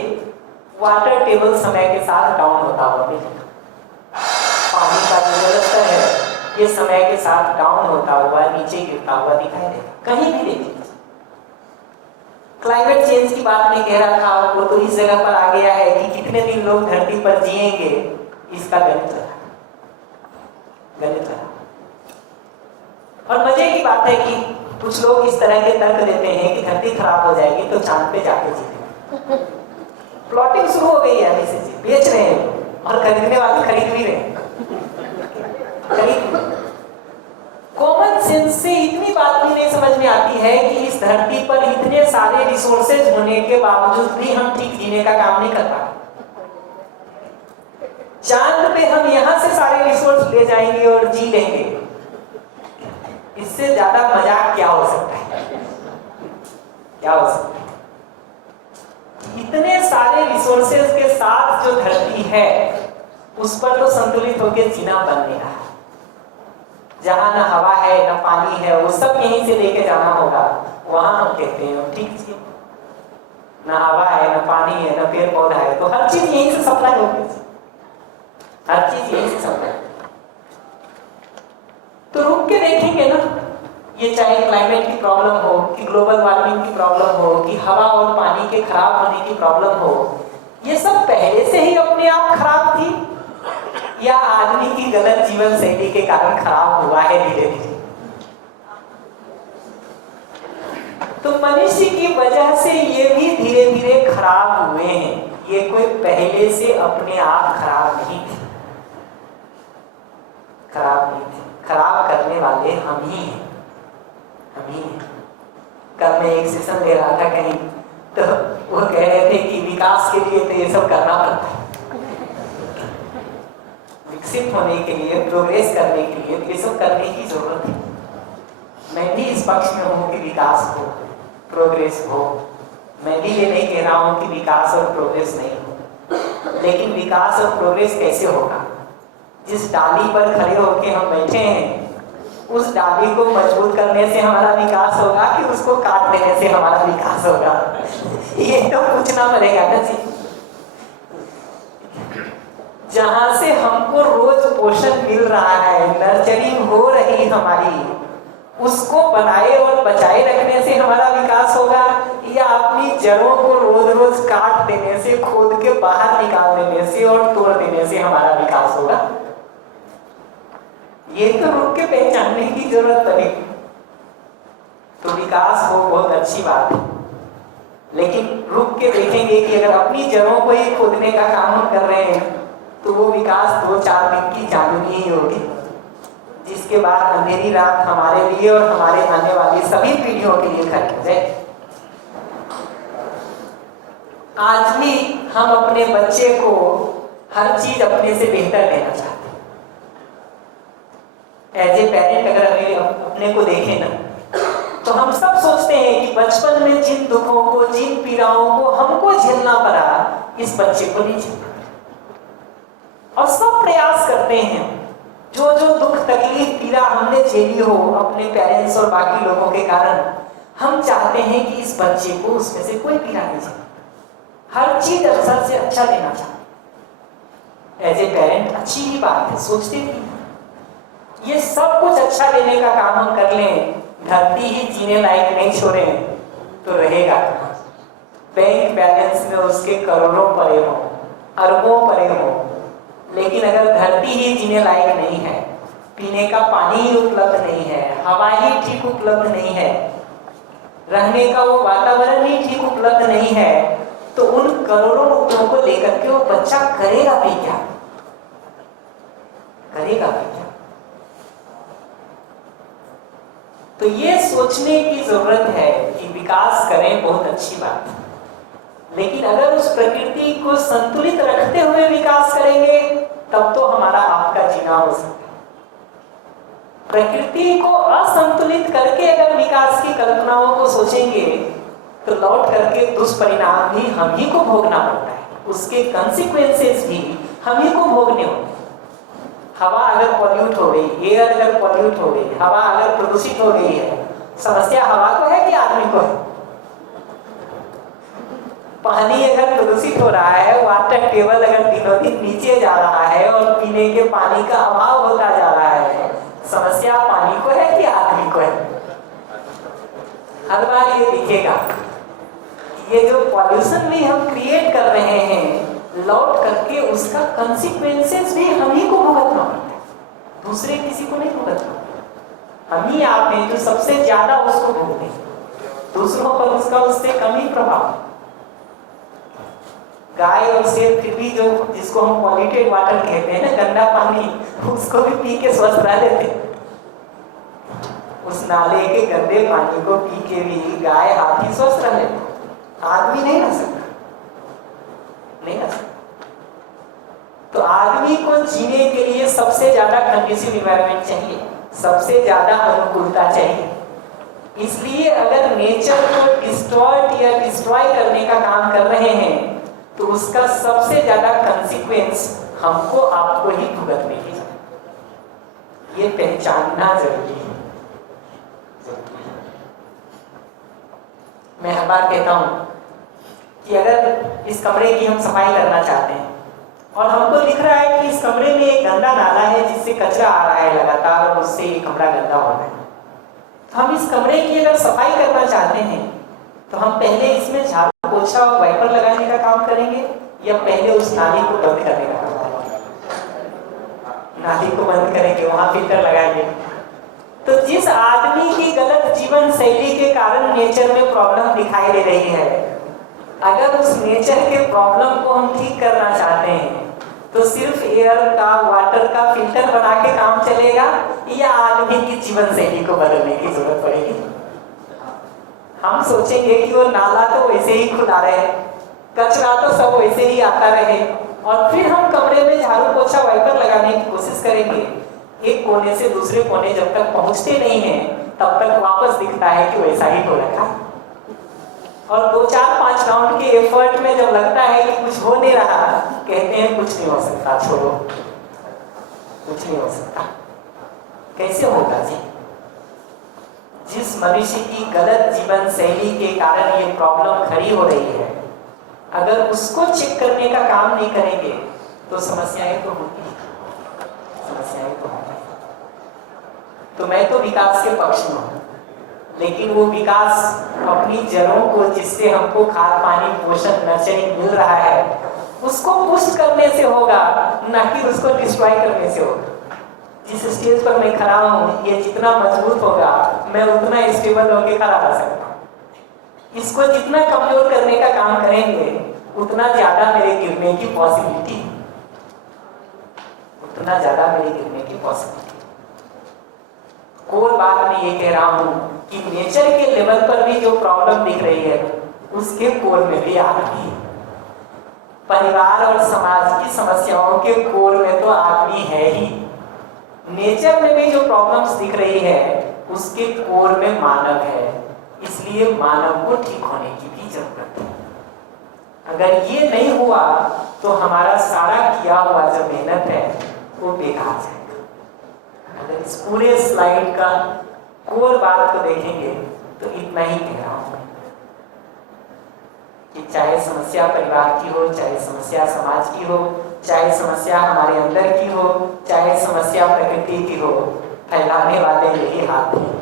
वाटर टेबल समय के साथ डाउन होता हुआ मिलेगा। पानी का जो जलस्तर है ये समय के साथ डाउन होता हुआ, नीचे गिरता हुआ दिखाई देगा, कहीं भी देख लीजिए। क्लाइमेट चेंज की बात नहीं कह रहा था, वो तो इस जगह पर आ गया है कि कितने दिन लोग धरती पर जिएंगे, इसका गणित लगा। और मजे की बात है कि कुछ लोग इस तरह के तर्क देते हैं कि धरती खराब हो जाएगी तो चांद पे जाके जीते। प्लॉटिंग शुरू हो गई है, अभी से बेच रहे हैं और खरीदने वाले खरीद भी रहे हैं। कॉमन सेंस से इतनी बात भी नहीं समझ में आती है कि इस धरती पर इतने सारे रिसोर्सेज होने के बावजूद भी हम ठीक जीने का काम नहीं कर पाते। चांद पे हम यहां से सारे रिसोर्स ले जाएंगे और जी लेंगे, इससे ज्यादा मजाक क्या हो सकता है? क्या हो सकता है? इतने सारे रिसोर्सेज के साथ जो धरती है उस पर तो संतुलित होकर जीना बन नहीं रहा। जहां ना हवा है ना पानी है, वो सब यहीं से लेके जाना होगा। वहां हम कहते हैं ठीक जी, ना हवा है ना पानी है ना पेड़ पौधा है, तो हर चीज यहीं से सप्लाई होगी, हर चीज यहीं से सप्लाई। तो रुक के देखेंगे ना, ये चाहे क्लाइमेट की प्रॉब्लम हो, कि ग्लोबल वार्मिंग की प्रॉब्लम हो, कि हवा और पानी के खराब होने की प्रॉब्लम हो, ये सब पहले से ही अपने आप खराब थी या आदमी की गलत जीवन शैली के कारण खराब हुआ है धीरे धीरे? तो मनुष्य की वजह से ये भी धीरे धीरे खराब हुए हैं। ये कोई पहले से अपने आप खराब नहीं थे, खराब नहीं थे। खराब करने वाले हम ही हैं, हम ही हैं। कल मैं एक सेशन ले रहा था कहीं, तो वो कह रहे थे कि विकास के लिए तो ये सब करना पड़ता है, विकसित होने के लिए, प्रोग्रेस करने के लिए ये सब करने की जरूरत है। मैं भी इस पक्ष में हूँ कि विकास हो, प्रोग्रेस हो। मैं भी ये नहीं कह रहा हूँ कि विकास और प्रोग्रेस नहीं हो, लेकिन विकास और प्रोग्रेस कैसे होगा? जिस डाली पर खड़े होकर हम बैठे हैं, उस डाली को मजबूत करने से हमारा विकास होगा कि उसको काट देने से हमारा विकास होगा? ये तो पूछना पड़ेगा ना जी। जहां से हमको रोज पोषण मिल रहा है, नर्चरिंग हो रही हमारी, उसको बनाए और बचाए रखने से हमारा विकास होगा, या अपनी जड़ों को रोज रोज काट देने से, खोद के बाहर निकाल देने से और तोड़ देने से हमारा विकास होगा? ये तो रुक के पहचानने की जरूरत पड़ेगी। तो विकास हो बहुत अच्छी बात है, लेकिन रुक के देखेंगे कि अगर अपनी जड़ों को ही खोदने का काम हम कर रहे हैं तो वो विकास 2-4 दिन की चांदनी ही होगी, जिसके बाद अंधेरी रात हमारे लिए और हमारे आने वाली सभी पीढ़ियों के लिए खड़ी हो जाए। आज भी हम अपने बच्चे को हर चीज अपने से बेहतर देना चाहते हैं। एज ए पेरेंट अगर हमें अपने को देखें ना, तो हम सब सोचते हैं कि बचपन में जिन दुखों को, जिन पीड़ाओं को हमको झेलना पड़ा, इस बच्चे को नहीं झेलना। और सब प्रयास करते हैं, जो जो दुख, तकलीफ, पीड़ा हमने झेली हो अपने पेरेंट्स और बाकी लोगों के कारण, हम चाहते हैं कि इस बच्चे को उसमें से कोई पीड़ा नहीं झेले। हर चीज अच्छा से अच्छा देना चाहते। एज ए पेरेंट अच्छी ही बात है, सोचते भी ये सब कुछ अच्छा देने का काम हम कर लें, धरती ही जीने लायक नहीं छोड़े तो रहेगा कहाँ? बैंक बैलेंस में उसके करोड़ों पड़े हो, अरबों पड़े हो, लेकिन अगर धरती ही जीने लायक नहीं है, पीने का पानी ही उपलब्ध नहीं है, हवा ही ठीक उपलब्ध नहीं है, रहने का वो वातावरण ही ठीक उपलब्ध नहीं है, तो उन करोड़ों रुपयों को लेकर के वो बच्चा करेगा भी क्या? करेगा भी क्या? तो ये सोचने की जरूरत है कि विकास करें, बहुत अच्छी बात है, लेकिन अगर उस प्रकृति को संतुलित रखते हुए विकास करेंगे तब तो हमारा आपका जीना हो सकता है। प्रकृति को असंतुलित करके अगर विकास की कल्पनाओं को सोचेंगे तो लौट करके दुष्परिणाम भी हम ही को भोगना पड़ता है, उसके कंसिक्वेंसेस भी हम ही को भोगने होते हैं। हवा अगर पॉल्यूट हो गई, एयर अगर पॉल्यूट हो गई, हवा अगर प्रदूषित हो गई है, समस्या हवा को है कि आदमी को है? पानी अगर प्रदूषित हो रहा है, वाटर टेबल अगर दिनों दिन नीचे जा रहा है और पीने के पानी का अभाव होता जा रहा है, समस्या पानी को है कि आदमी को है? हर बार ये दिखेगा, ये जो पॉल्यूशन भी हम क्रिएट कर रहे हैं, लौट करके उसका कंसिक्वेंसेस भी हम ही को भुगतना पड़ता है, दूसरे किसी को नहीं भुगतना। हम ही आप हैं जो सबसे ज्यादा उसको भुगते हैं, दूसरों पर उसका उससे कम ही प्रभाव। गाय और शेर फिर भी जो, जिसको हम पॉल्यूटेड वाटर कहते हैं ना, गंदा पानी, उसको भी पी के स्वस्थ रह लेते हैं। उस नाले के गंदे पानी को पी के भी गाय, हाथी स्वस्थ रह लेते, आदमी नहीं रह सकता, नहीं रह सकता। तो आदमी को जीने के लिए सबसे ज्यादा कंडीसिव एनवायरनमेंट चाहिए, सबसे ज्यादा अनुकूलता चाहिए। इसलिए अगर नेचर को डिस्टॉर्ट या डिस्ट्रॉय करने का काम कर रहे हैं तो उसका सबसे ज्यादा कंसिक्वेंस हमको, आपको ही भुगतने की जरूरत, ये पहचानना जरूरी है। मैं हर बार कहता हूं कि अगर इस कमरे की हम सफाई करना चाहते हैं और हमको दिख रहा है कि इस कमरे में एक गंदा नाला है जिससे कचरा आ रहा है लगातार और उससे ये कमरा गंदा हो रहा है, तो हम इस कमरे की अगर सफाई करना चाहते हैं तो हम पहले इसमें झाड़ू, पोछा और वाइपर लगाने का काम करेंगे या पहले उस नाली को बंद करने का काम करेंगे? नाली को बंद करेंगे, वहां फिल्टर लगाएंगे। तो जिस आदमी की गलत जीवन शैली के कारण नेचर में प्रॉब्लम दिखाई दे रही है, अगर उस नेचर के प्रॉब्लम को हम ठीक करना चाहते हैं तो सिर्फ एयर का, वाटर का फिल्टर बना के काम चलेगा या आदमी की जीवन शैली को बदलने की जरूरत पड़ेगी? हम सोचेंगे कि वो नाला तो वैसे ही खुला रहे, कचरा तो सब वैसे ही आता रहे, और फिर हम कमरे में झाड़ू पोछा वाइपर लगाने की कोशिश करेंगे। एक कोने से दूसरे कोने जब तक पहुंचते नहीं हैं तब तक वापस दिखता है कि वैसा ही हो रखा। और 2-4-5 राउंड के एफर्ट में जब लगता है कि कुछ हो नहीं रहा, कहते हैं कुछ नहीं हो सकता, छोड़ो, कुछ नहीं हो सकता। कैसे होगा जी? जिस मनुष्य की गलत जीवन शैली के कारण ये प्रॉब्लम खड़ी हो रही है, अगर उसको चेक करने का काम नहीं करेंगे तो समस्याएं तो होती हैं, समस्याएं तो होती हैं। तो मैं तो विकास के पक्ष में हूँ, लेकिन वो विकास अपनी जड़ों को, जिससे हमको खाद पानी पोषण नर्चरिंग मिल रहा है, उसको पुष्ट करने से होगा, ना कि उसको डिस्ट्रॉय करने से होगा। जिस स्टेज पर मैं खड़ा हूँ, ये जितना मजबूत होगा मैं उतना स्टेबल होकर खड़ा रह सकता हूँ। इसको जितना कमजोर करने का काम करेंगे उतना ज्यादा मेरे गिरने की पॉसिबिलिटी, उतना ज्यादा मेरे गिरने की पॉसिबिलिटी। कोई बात मैं ये कह रहा हूँ कि नेचर के लेवल पर भी जो प्रॉब्लम दिख रही है उसके कोर में भी आदमी, परिवार और समाज की समस्याओं के कोर में तो आदमी है ही। नेचर में भी जो प्रॉब्लम्स दिख रही है उसके कोर में मानव है, इसलिए मानव को ठीक होने की भी जरूरत है। अगर ये नहीं हुआ तो हमारा सारा किया हुआ जो मेहनत है वो बेकार जाएगा। अगर इस पूरे स्लाइड का कोर बात को देखेंगे तो इतना ही कह रहा हूं कि चाहे समस्या परिवार की हो, चाहे समस्या समाज की हो, चाहे समस्या हमारे अंदर की हो, चाहे समस्या प्रकृति की हो, फैलाने वाले यही हाथ हैं।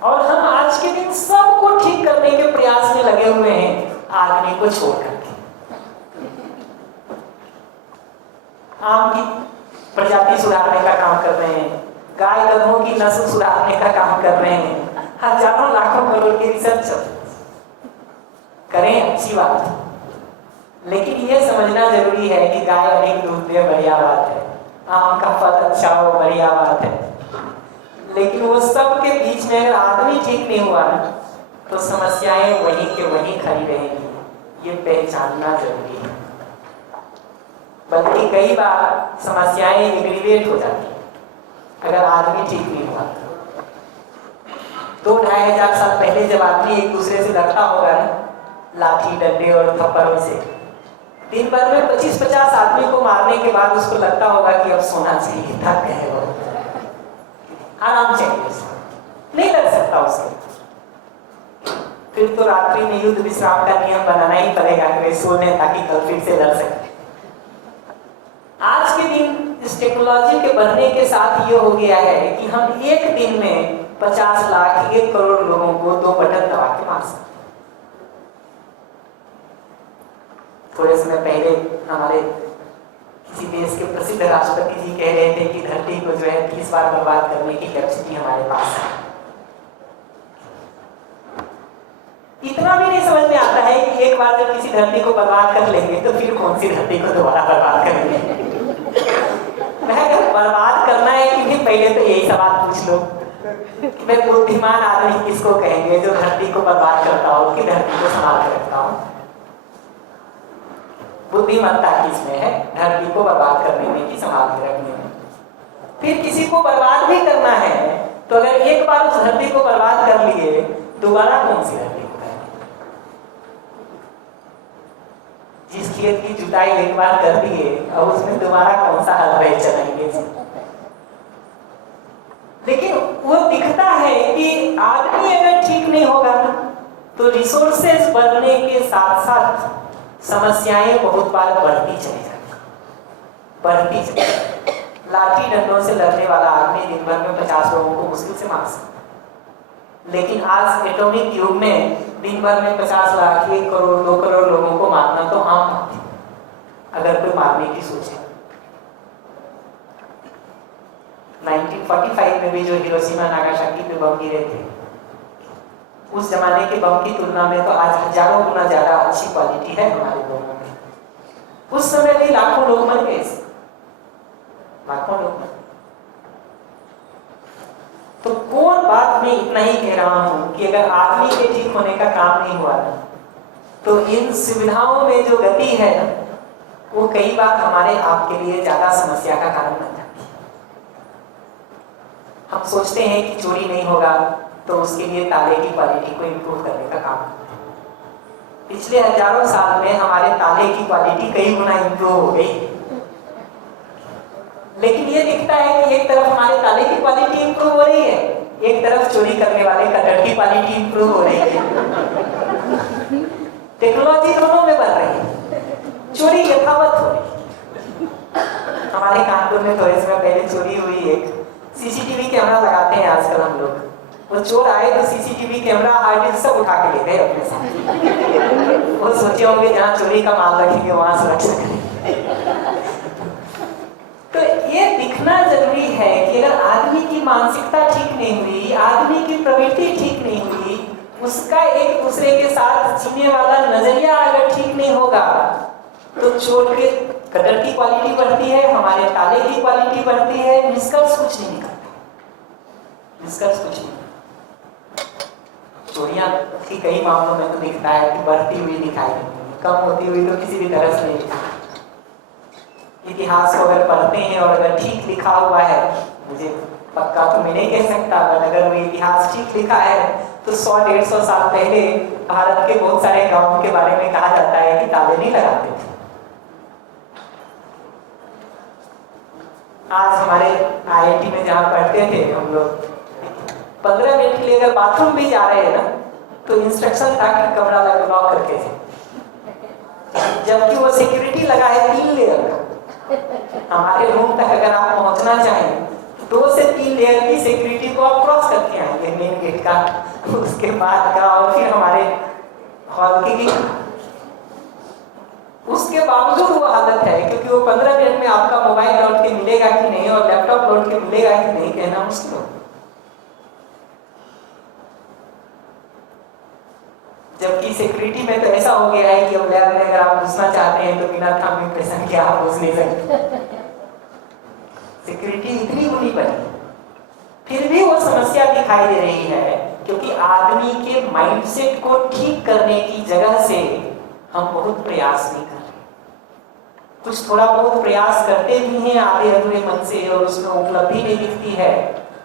और हम आज के दिन सबको ठीक करने के प्रयास में लगे हुए हैं, आदमी को छोड़ करके। आम की प्रजाति सुधारने का काम कर रहे हैं, गाय गधों की नस्ल सुधारने का काम कर रहे हैं, हजारों लाखों करोड़ की रिसर्च करें, अच्छी बात, लेकिन यह समझना जरूरी है कि गाय अधिक दूध दे, बढ़िया बात है, आम का फल अच्छा हो, बढ़िया बात है, लेकिन वो सब के बीच में अगर आदमी ठीक नहीं हुआ तो समस्याएं वहीं के वहीं खड़ी रहेंगी। ये पहचानना जरूरी है। बल्कि कई बार समस्याएं एग्रीवेट हो जाती अगर आदमी ठीक नहीं हुआ। 2-2,500 साल पहले जब आदमी एक दूसरे से लड़ता होगा ना, लाठी डंडे और थप्पड़ों से, दिन भर में 25-50 आदमी को मारने के बाद उसको लगता होगा कि अब सोना चाहिए, थक गए हो, आराम चाहिए, नहीं लड़ सकता उससे। फिर तो रात्रि में युद्ध विश्राम का नियम बनाना ही पड़ेगा कि सोने ताकि कल फिर से लड़ सके। आज के दिन इस टेक्नोलॉजी के बढ़ने के साथ ये हो गया है कि हम एक दिन में 50 लाख 1 करोड़ लोगों को 2 बटन दबा के मार सकते। थोड़े समय पहले हमारे किसी देश के प्रसिद्ध राष्ट्रपति जी कह रहे थे कि धरती को जो है 30 बार बर्बाद करने की कैपेसिटी हमारे पास है। इतना भी नहीं समझ में आता है कि एक बार जब किसी धरती को बर्बाद कर लेंगे तो फिर कौन सी धरती को दोबारा बर्बाद करेंगे। बर्बाद करना है कि नहीं, पहले तो यही सवाल पूछ लो कि मैं बुद्धिमान आदमी किसको कहेंगे जो धरती को बर्बाद करता हो कि धरती को संभाल कर रखता हो। बुद्धिमत्ता किसमें है? धरती को बर्बाद करने में कि संभाल के रखने में। फिर किसी को बर्बाद भी करना है तो अगर एक बार उस धरती को बर्बाद कर लिए, दोबारा कौन सी धरती को करेंगे? जिस खेत की जुताई एक बार कर दिए और उसमें दोबारा कौन सा हल बैल चलाएंगे। लेकिन वो दिखता है कि आदमी अगर ठीक नहीं होगा तो रिसोर्सेज बढ़ने के साथ साथ समस्याएं बहुत बार बढ़ती चली जाती, बढ़ती चली। लाठी डंडों से लड़ने वाला आदमी दिन भर में 50 लोगों को मुश्किल से मार सकता, लेकिन आज एटॉमिक युग में दिन भर में 50 लाख 1 करोड़ 2 करोड़ लोगों को मारना तो आम बात है अगर कोई मारने की सोचे। 1945 में भी जो हिरोशिमा नागासाकी पे बम गिरे थे, उस जमाने के बम की तुलना में तो आज हजारों गुना ज्यादा अच्छी क्वालिटी है हमारे लोगों में। उस समय भी लाखों लोग मर गए, लाखों लोग मर। तो कोर बात में इतना ही कह रहा हूं कि अगर आदमी के ठीक होने का काम नहीं हुआ ना, तो इन सुविधाओं में जो गति है ना, वो कई बार हमारे आपके लिए ज्यादा समस्या का कारण बन जाती है। हम सोचते हैं कि चोरी नहीं होगा, तो उसके लिए ताले की क्वालिटी को इम्प्रूव करने का काम करते हैं। पिछले हजारों साल में हमारे ताले की क्वालिटी कई गुना इम्प्रूव हो गई, लेकिन ये दिखता है कि एक तरफ हमारे ताले की क्वालिटी इंप्रूव हो रही है, एक तरफ चोरी करने वाले कटर की क्वालिटी इंप्रूव हो रही है। टेक्नोलॉजी दोनों में बढ़ रही है, चोरी यथावत हो रही है। हमारे कानपुर में थोड़े समय पहले चोरी हुई, एक सीसीटीवी कैमरा लगाते हैं आजकल हम लोग। वो चोर आए तो सीसीटीवी कैमरा हार्ड डिस्क सब उठा के ले गए अपने साथ। वो सोचे होंगे जहाँ चोरी का माल रखेंगे वहां सुरक्षा करेंगे। तो ये दिखना जरूरी है कि अगर आदमी की मानसिकता ठीक नहीं हुई, आदमी की प्रवृत्ति ठीक नहीं हुई, उसका एक दूसरे के साथ जीने वाला नजरिया अगर ठीक नहीं होगा, तो चोर के कटर की क्वालिटी बढ़ती है, हमारे ताले की क्वालिटी बढ़ती है, निष्कर्ष कुछ नहीं निकलता। निष्कर्ष कुछ नहीं। चोरियां की कई मामलों में तो दिखता है कि बढ़ती हुई दिखाई देती है, कम होती हुई तो किसी भी तरह से नहीं दिखाई। इतिहास को अगर पढ़ते हैं और अगर ठीक लिखा हुआ है, मुझे पक्का तो मैं नहीं कह सकता, पर अगर वो इतिहास ठीक लिखा है तो 100-150 साल पहले भारत के बहुत सारे गांवों के बारे में कहा जाता है कि ताले नहीं लगाते थे। आज हमारे आईआईटी में जहाँ पढ़ते थे हम लोग, 15 मिनट के लिए अगर बाथरूम भी जा रहे हैं ना, तो इंस्ट्रक्शन था कि कमरा लॉक करके थे, जबकि वो सिक्योरिटी लगा है 3 लेयर का। हमारे रूम तक अगर आप पहुंचना चाहें, 2 से 3 लेयर की सिक्योरिटी को आप क्रॉस करके आएंगे, मेन गेट का, उसके बाद का, और फिर हमारे हॉल की गेट। उसके बावजूद वो हालत है, क्योंकि वो 15 मिनट में आपका मोबाइल लौट के मिलेगा कि नहीं और लैपटॉप लौट के मिलेगा कि नहीं, कहना मुश्किल हो। जबकि सिक्योरिटी में तो ऐसा हो गया है कि अब लैब में अगर आप घुसना चाहते हैं तो बिना थंब इम्प्रेशन के आप घुस नहीं सकते। सिक्योरिटी इतनी बुरी पड़ी, फिर भी वो समस्या दिखाई दे रही है, क्योंकि आदमी के माइंडसेट को ठीक करने की जगह से हम बहुत प्रयास नहीं कर रहे। कुछ थोड़ा बहुत प्रयास करते भी हैं आधे अधूरे मन से, और उसमें उपलब्धि नहीं दिखती है,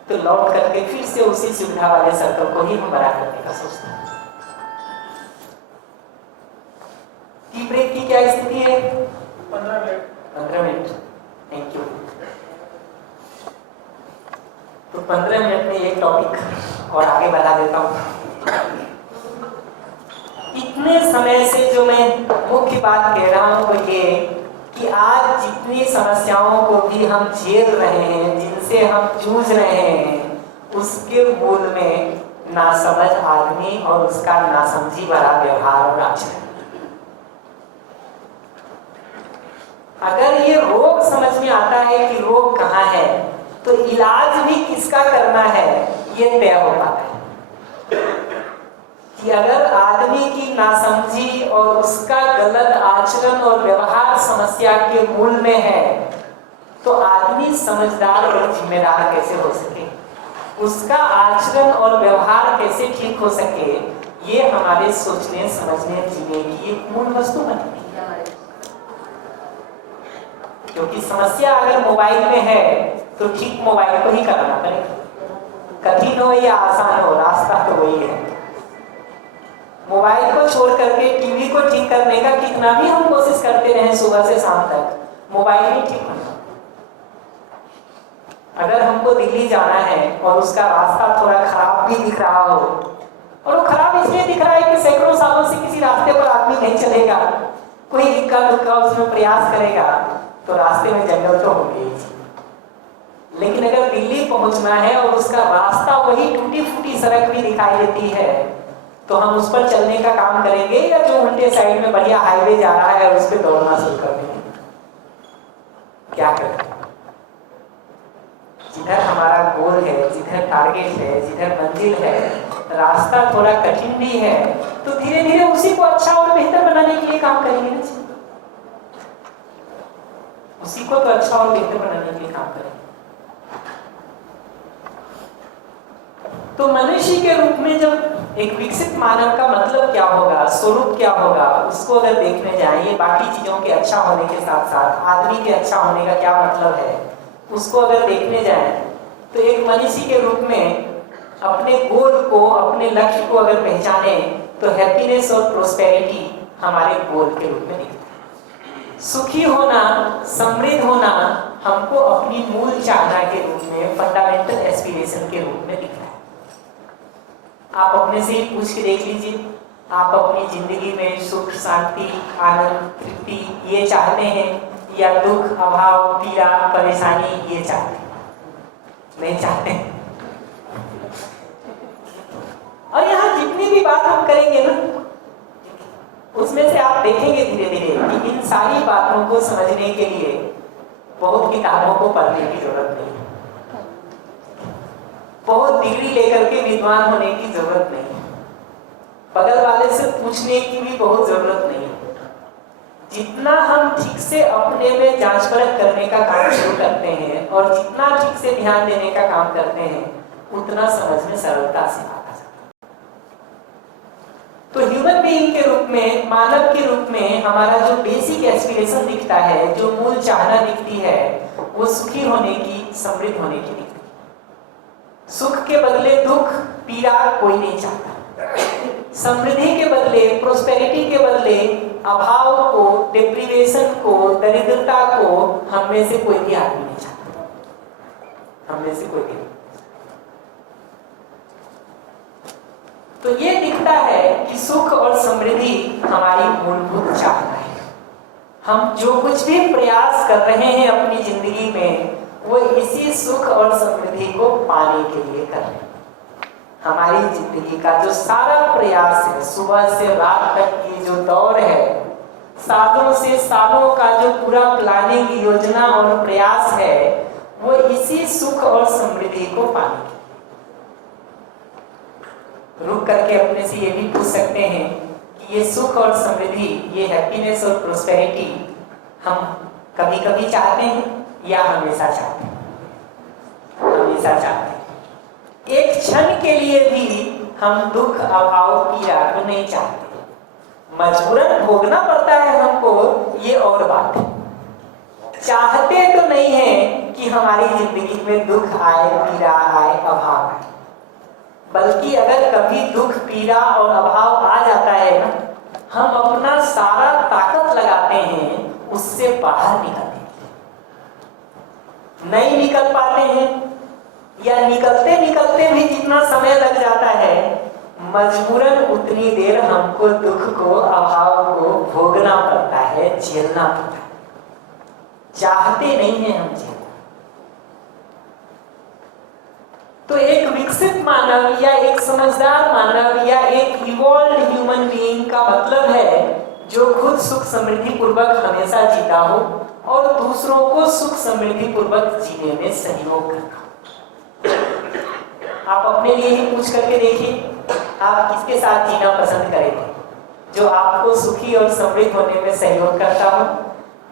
तो लौट करके फिर से उसी सुविधा वाले सर्कल को ही हम बड़ा करने का सोचते हैं। टी ब्रेक की क्या स्थिति है? 15 मिनट। Thank you. तो 15 मिनट में एक टॉपिक और आगे बढ़ा देता हूँ। इतने समय से जो मैं मुख्य बात कह रहा हूँ वो ये कि आज जितनी समस्याओं को भी हम झेल रहे हैं, जिनसे हम जूझ रहे हैं, उसके मूल में नासमझ आदमी और उसका नासमझी भरा व्यवहार और आचरण। अगर ये रोग समझ में आता है कि रोग कहाँ है, तो इलाज भी किसका करना है ये तय हो पाता है। कि अगर आदमी की नासमझी और उसका गलत आचरण और व्यवहार समस्या के मूल में है, तो आदमी समझदार और जिम्मेदार कैसे हो सके, उसका आचरण और व्यवहार कैसे ठीक हो सके, ये हमारे सोचने समझने जीने की एक मूल वस्तु बनेगी। क्योंकि समस्या अगर मोबाइल में है तो ठीक मोबाइल को ही करना पड़ेगा, कठिन हो या आसान हो, रास्ता तो वही है। मोबाइल को छोड़ करके टीवी को ठीक करने का कितना भी हम कोशिश करते रहे सुबह से शाम तक, मोबाइल नहीं ठीक होना। अगर हमको दिल्ली जाना है और उसका रास्ता थोड़ा खराब भी दिख रहा हो, और वो खराब इसलिए दिख रहा है कि सैकड़ों सालों से किसी रास्ते पर आदमी नहीं चलेगा, कोई इक्का दुक्का उसमें प्रयास करेगा, तो रास्ते में जंगल तो होंगे ही। लेकिन अगर दिल्ली पहुंचना है और उसका रास्ता वही टूटी फूटी सड़क भी दिखाई देती है, तो हम उस पर चलने का काम करेंगे या जो उल्टे साइड में बढ़िया हाईवे जा रहा है उस पर दौड़ना शुरू कर देंगे? क्या करें? जिधर हमारा गोल है, जिधर टारगेट है, जिधर मंजिल है, रास्ता थोड़ा कठिन भी है, तो धीरे धीरे उसी को अच्छा और बेहतर बनाने के लिए काम करेंगे ना। उसी को तो अच्छा और बेहतर बनाने के लिए काम करें। तो मनुष्य के रूप में जब एक विकसित मानव का मतलब क्या होगा, स्वरूप क्या होगा, उसको अगर देखने जाए, ये बाकी चीजों के अच्छा होने के साथ साथ आदमी के अच्छा होने का क्या मतलब है, उसको अगर देखने जाए तो एक मनुष्य के रूप में अपने गोल को, अपने लक्ष्य को अगर पहचाने तो हैप्पीनेस और प्रोस्पेरिटी हमारे गोल के रूप में दिखता है। सुखी होना, समृद्ध होना हमको अपनी मूल चाहना के रूप में, फंडामेंटल एस्पिरेशन के रूप में दिखता है। आप अपने से ही पूछ के देख लीजिए, आप अपनी जिंदगी में सुख, शांति, आनंद, तृप्ति ये चाहते हैं या दुख, अभाव, पीड़ा, परेशानी ये चाहते हैं? नहीं चाहते। और यहाँ जितनी भी बात हम करेंगे ना, उसमें से आप देखेंगे धीरे धीरे कि इन सारी बातों को समझने के लिए बहुत किताबों को पढ़ने की जरूरत नहीं, बहुत डिग्री लेकर के विद्वान होने की जरूरत नहीं, बगल वाले से पूछने की भी बहुत जरूरत नहीं। जितना हम ठीक से अपने में जांच परख करने का काम शुरू करते हैं और जितना ठीक से ध्यान देने का काम करते हैं, उतना समझ में सरलता से आता है। तो ह्यूमन बीइंग के रूप में, मानव के रूप में हमारा जो बेसिक एस्पिरेशन दिखता है, जो मूल चाहना दिखती है, वो सुखी होने की, समृद्ध होने की दिखती है। सुख के बदले दुख, पीड़ा कोई नहीं चाहता। समृद्धि के बदले, प्रोस्पेरिटी के बदले अभाव को, डिप्रीवेशन को, दरिद्रता को हम में से कोई भी आदमी नहीं चाहता। हम में से कोई भी। तो ये दिखता है कि सुख और समृद्धि हमारी मूलभूत चाहना है। हम जो कुछ भी प्रयास कर रहे हैं अपनी जिंदगी में, वो इसी सुख और समृद्धि को पाने के लिए कर रहे हैं। हमारी जिंदगी का जो सारा प्रयास है, सुबह से रात तक की जो दौड़ है, सालों से सालों का जो पूरा प्लानिंग, योजना और प्रयास है, वो इसी सुख और समृद्धि को पाने के। रुक करके अपने से ये भी पूछ सकते हैं कि ये सुख और समृद्धि, ये हैप्पीनेस और प्रोस्पेरिटी हम कभी कभी चाहते हैं या हमेशा चाहते हैं? हमेशा चाहते हैं। एक क्षण के लिए भी हम दुख, अभाव, पीड़ा को नहीं चाहते। मजबूरन भोगना पड़ता है हमको, ये और बात है। चाहते तो नहीं है कि हमारी जिंदगी में दुख आए, पीड़ा आए, अभाव आए, बल्कि अगर कभी दुख, पीड़ा और अभाव आ जाता है ना, हम अपना सारा ताकत लगाते हैं उससे बाहर निकलने के लिए। नहीं निकल पाते हैं या निकलते निकलते भी जितना समय लग जाता है, मजबूरन उतनी देर हमको दुख को, अभाव को भोगना पड़ता है, झेलना पड़ता है। चाहते नहीं है हम झेलना। तो एक विकसित मानव या एक समझदार मानव या एक इवॉल्व्ड ह्यूमन बीइंग का मतलब है जो खुद सुख समृद्धि पूर्वक हमेशा जीता हो और दूसरों को सुख समृद्धि पूर्वक जीने में सहयोग करना। आप अपने लिए ही पूछ करके देखिए, आप किसके साथ जीना पसंद करेंगे? जो आपको सुखी और समृद्ध होने में सहयोग करता हो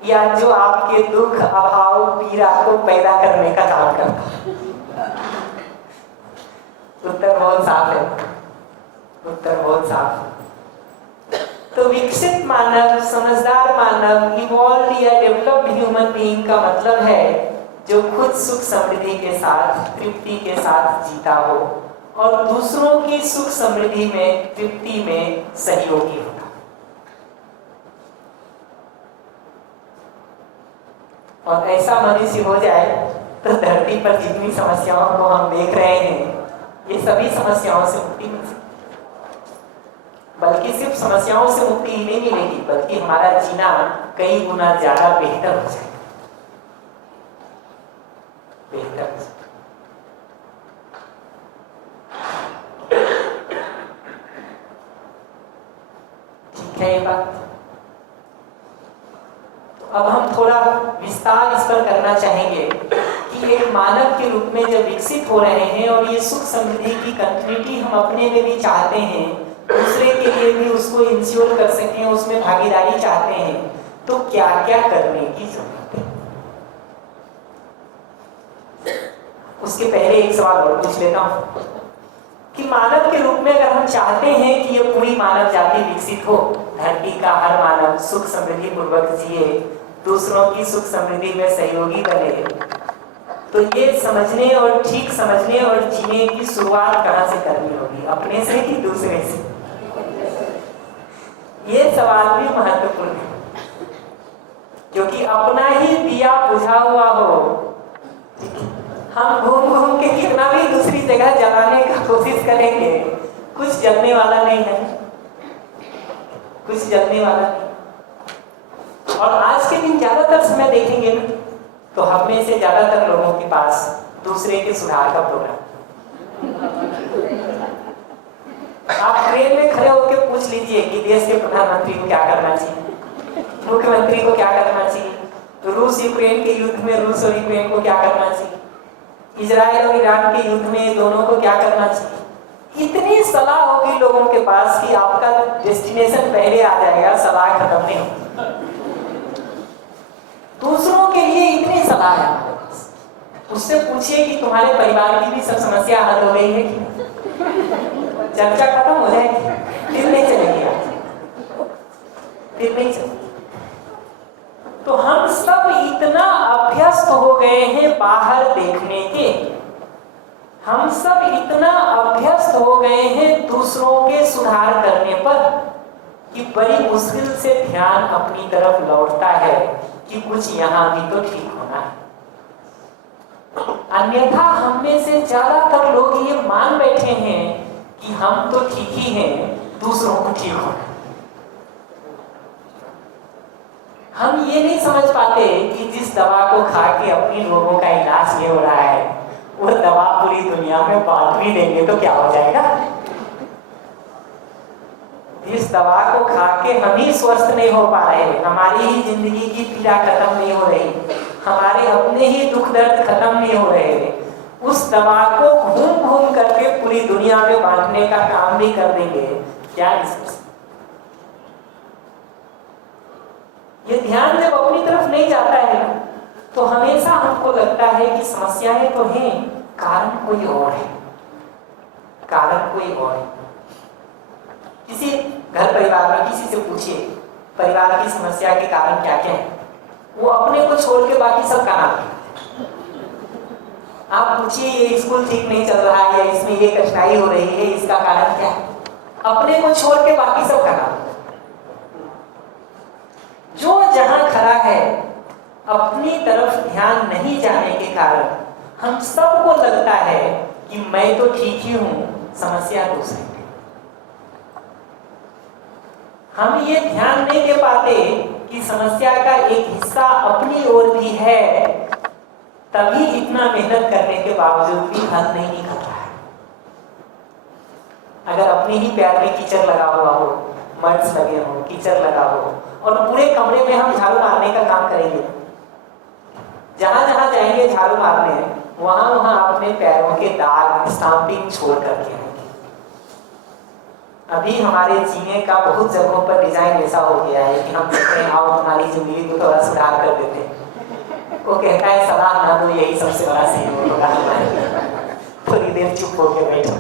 या जो आपके दुख, अभाव, पीड़ा को पैदा करने का काम करता हो? उत्तर बहुत साफ है। उत्तर बहुत साफ है। तो विकसित मानव, समझदार मानव, इवॉल्व्ड या डेवलप्ड ह्यूमन बीइंग का मतलब है जो खुद सुख समृद्धि के साथ, तृप्ति के साथ जीता हो और दूसरों की सुख समृद्धि में, तृप्ति में सहयोगी होता। और ऐसा मनुष्य हो जाए तो धरती पर जितनी समस्याओं को हम देख रहे हैं, ये सभी समस्याओं से मुक्ति मिल सकती। बल्कि सिर्फ समस्याओं से मुक्ति ही नहीं मिलेगी, बल्कि हमारा जीना कई गुना ज्यादा बेहतर हो जाएगा। बेहतर। ठीक है ये बात। तो अब हम थोड़ा विस्तार इस पर करना चाहेंगे कि एक मानव के रूप में जब विकसित हो रहे हैं और ये सुख समृद्धि की कंटिन्यूटी हम अपने में भी चाहते हैं, दूसरे के लिए भी उसको इंश्योर कर सकें, उसमें भागीदारी चाहते हैं, तो क्या क्या करने की जरूरत है? उसके पहले एक सवाल और पूछ लेता हूं कि मानव के रूप में अगर हम चाहते हैं कि ये पूरी मानव जाति विकसित हो, धरती का हर मानव सुख समृद्धि पूर्वक जिए, दूसरों की सुख समृद्धि में सहयोगी बने, तो ये समझने और ठीक समझने और जीने की शुरुआत कहाँ से करनी होगी, अपने से कि दूसरे से? ये सवाल भी महत्वपूर्ण है, क्योंकि अपना ही दिया बुझा हुआ हो, हम घूम घूम के कितना भी दूसरी जगह जलाने का कोशिश करेंगे, कुछ जलने वाला नहीं है, कुछ जलने वाला नहीं। और आज के दिन ज्यादातर समय देखेंगे ना, तो हम में से ज्यादातर लोगों के पास दूसरे के सुधार का प्रोग्राम। आप ट्रेन में खड़े होकर पूछ लीजिए कि देश के प्रधानमंत्री को क्या करना चाहिए, मुख्यमंत्री को क्या करना चाहिए, रूस यूक्रेन के युद्ध में रूस और यूक्रेन को क्या करना चाहिए, इजराइल और ईरान के युद्ध में दोनों को क्या करना चाहिए। इतनी सलाह होगी लोगों के पास कि आपका डेस्टिनेशन पहले आ जाएगा, सलाह खत्म नहीं होगी। दूसरों के लिए इतनी सलाह है हमारे पास, उससे पूछिए कि तुम्हारे परिवार की भी सब समस्या हल हो गई है कि चर्चा खत्म हो जाएगी, फिर नहीं चलेगी, फिर नहीं चलेगी। तो हम सब इतना अभ्यस्त हो गए हैं बाहर देखने के, हम सब इतना अभ्यस्त हो गए हैं दूसरों के सुधार करने पर कि बड़ी मुश्किल से ध्यान अपनी तरफ लौटता है कि कुछ यहाँ भी तो ठीक होना है। अन्यथा हम में से ज्यादातर लोग ये मान बैठे हैं कि हम तो ठीक ही हैं, दूसरों को ठीक होना है। हम ये नहीं समझ पाते कि जिस दवा को खा के अपने लोगों का इलाज नहीं हो रहा है, वो दवा पूरी दुनिया में बांट भी देंगे तो क्या हो जाएगा। जिस दवा को खा के हम ही स्वस्थ नहीं हो पा रहे, हमारी ही जिंदगी की पीड़ा खत्म नहीं हो रही, हमारे अपने ही दुख दर्द खत्म नहीं हो रहे, उस दवा को घूम घूम करके पूरी दुनिया में बांटने का काम भी कर देंगे, क्या नहीं। ये ध्यान जब अपनी तरफ नहीं जाता है तो हमेशा हमको लगता है कि समस्याएं तो हैं, कारण कोई और है, कारण कोई और है। किसी घर परिवार में किसी से पूछिए परिवार की समस्या के कारण क्या क्या है, वो अपने को छोड़ के बाकी सब का नाम है। आप पूछिए ये स्कूल ठीक नहीं चल रहा है या इसमें ये कठिनाई हो रही है, इसका कारण क्या है, अपने को छोड़ के बाकी सब का नाम। जो जहां खड़ा है अपनी तरफ ध्यान नहीं जाने के कारण हम सबको लगता है कि मैं तो ठीक ही हूं, समस्या दूसरे की। हम ये ध्यान नहीं दे पाते कि समस्या का एक हिस्सा अपनी ओर भी है, तभी इतना मेहनत करने के बावजूद भी हल नहीं निकल रहा है। अगर अपने ही पैर में कीचड़ लगा हुआ हो, मर्ड्स लगे हो, कीचड़ लगा हो और पूरे कमरे में हम झाड़ू मारने का काम करेंगे, जहां जहां जाएंगे झाड़ू मारने, वहां वहां अपने पैरों के दाग स्टाम्पिंग छोड़ करके आएंगे। अभी हमारे जीने का बहुत जगहों पर डिजाइन ऐसा हो गया है कि हम कहते हैं आओ तुम्हारी जिंदगी को थोड़ा सुधार कर देते हैं, वो कहता है सलाह ना दो, यही सबसे बड़ा सीन होगा, थोड़ी देर चुप होकर बैठो।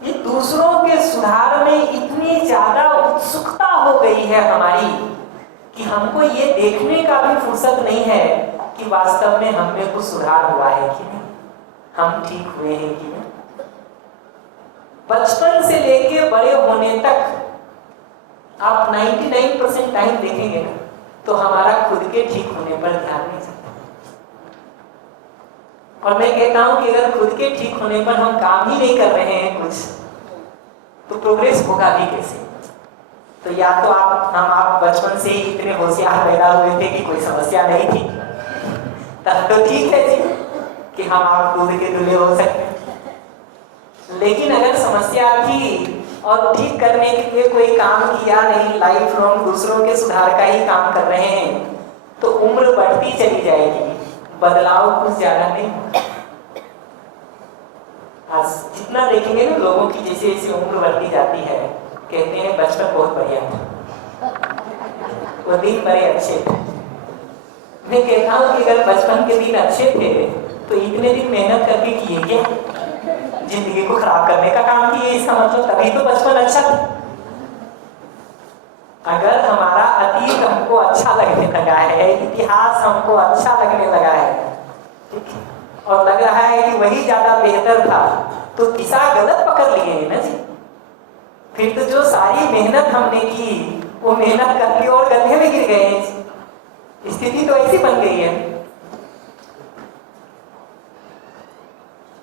ये दूसरों के सुधार में इतनी ज्यादा उत्सुकता हो गई है हमारी कि हमको ये देखने का भी फुर्सत नहीं है कि वास्तव में हम में कुछ सुधार हुआ है कि नहीं, हम ठीक हुए हैं कि नहीं। बचपन से लेके बड़े होने तक आप 99% टाइम देखेंगे ना तो हमारा खुद के ठीक होने पर ध्यान नहीं जाता। और मैं कहता हूं कि अगर खुद के ठीक होने पर हम काम ही नहीं कर रहे हैं कुछ, तो प्रोग्रेस होगा भी कैसे। तो या तो आप बचपन से ही इतने होशियार पैदा हुए थे कि कोई समस्या नहीं थी, तब तो ठीक है जी कि हम आप दूध के दूल्हे हो सकते हैं। लेकिन अगर समस्या थी और ठीक करने के लिए कोई काम किया नहीं, लाइफ लॉन्ग दूसरों के सुधार का ही काम कर रहे हैं, तो उम्र बढ़ती चली जाएगी, बदलाव कुछ ज्यादा नहीं होगा। आज जितना देखेंगे ना लोगों की जैसे जैसे उम्र बढ़ती जाती है, कहते हैं बचपन बहुत बढ़िया था, वो दिन बड़े अच्छे थे। मैं कहता हूँ कि अगर बचपन के दिन अच्छे थे तो इतने दिन मेहनत करके किए क्या? जिंदगी को खराब करने का काम किए, इसका मतलब तभी तो बचपन अच्छा था। अगर हमारा अतीत हमको अच्छा लगने लगा है, इतिहास हमको अच्छा लगने लगा है, ठीक है, और लग रहा है कि वही ज्यादा बेहतर था, तो दिशा गलत पकड़ लिए हैं ना जी। फिर तो जो सारी मेहनत हमने की वो मेहनत करके और गड्ढे में गिर गए हैं। स्थिति तो ऐसी बन गई है।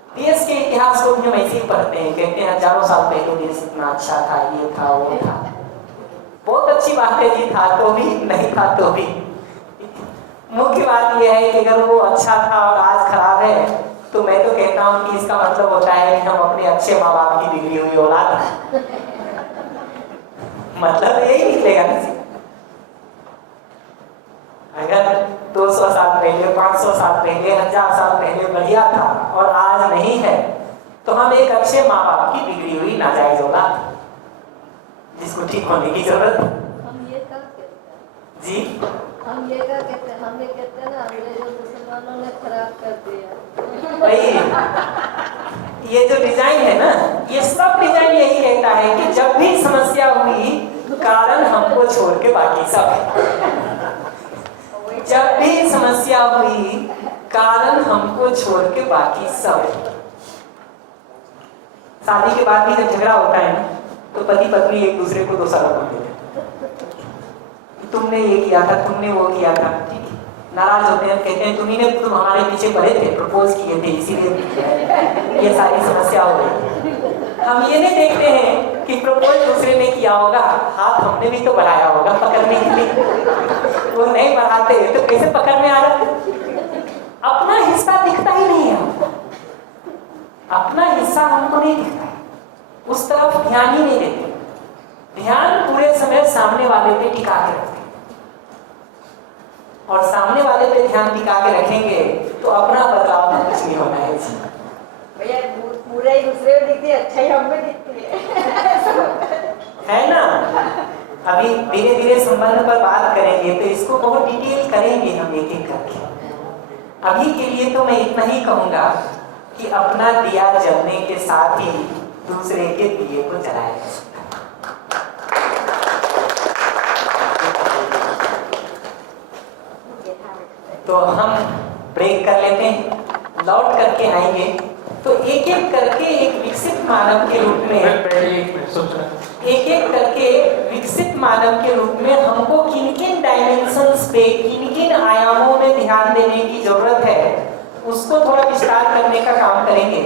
देश के इतिहास को भी हम ऐसे ही पढ़ते हैं, कहते हैं हजारों साल पहले देश इतना अच्छा था, ये था वो था। बहुत अच्छी बात है जी, था तो भी, नहीं था तो भी। मुख्य बात यह है कि अगर वो अच्छा था और आज खराब है, तो मैं तो कहता हूं कि इसका मतलब होता है कि हम अपने अच्छे माँ बाप की बिगड़ी हुई औलाद हैं। मतलब यही निकलेगा ना जी। अगर 200 साल पहले, 500 साल पहले, 1000 साल पहले बढ़िया था और आज नहीं है, तो हम एक अच्छे माँ बाप की बिगड़ी हुई नाजायज औलाद, जिसको ठीक होने की जरूरत है। हम ये क्या कहते हैं जी, हम ये क्या कहते हैं, हम ये कहते हैं ना, अंग्रेजों मुसलमानों ने खराब कर दिया। भाई ये जो डिजाइन है ना, ये सब डिजाइन यही कहता है कि जब भी समस्या हुई, कारण हमको छोड़ के बाकी सब है। जब भी समस्या हुई, कारण हमको छोड़ के बाकी सब है। शादी के बाद भी जब झगड़ा होता है ना, तो पति पत्नी एक दूसरे को दोषारोपण देते हैं, तुमने ये किया था, तुमने वो किया था, ठीक है। नाराज होते हैं, कहते हैं तुम हमारे पीछे पड़े थे, प्रपोज किए थे, इसीलिए ये सारी समस्या हो गई। हम ये नहीं देखते हैं कि प्रपोज दूसरे ने किया होगा, हाथ हमने भी तो बढ़ाया होगा पकड़ने के लिए। वो नहीं बढ़ाते तो कैसे पकड़ने आ रहे? अपना हिस्सा दिखता ही नहीं है हमको, अपना हिस्सा हमको नहीं दिखता है, उस तरफ ध्यान ही नहीं देते। ध्यान पूरे समय सामने वाले पे टिका के रखते हैं, और सामने वाले पे ध्यान टिका के रखेंगे तो अपना बदलाव कुछ नहीं होना है। भैया पूरा ही दूसरे को दिखती है, अच्छा ही हमें दिखती है ना। अभी धीरे धीरे संबंध पर बात करेंगे तो इसको बहुत डिटेल करेंगे हम एक एक करके। अभी के लिए तो मैं इतना ही कहूंगा कि अपना दिया जलने के साथ ही दूसरे के दिए को जलाया जा सकता है। तो हम ब्रेक कर लेते हैं, लौट करके आएंगे तो एक एक करके एक विकसित मानव के रूप में, एक एक करके विकसित मानव के रूप में हमको किन किन डायमेंशंस पे, किन किन आयामों में ध्यान देने की जरूरत है, उसको थोड़ा विस्तार करने का काम करेंगे।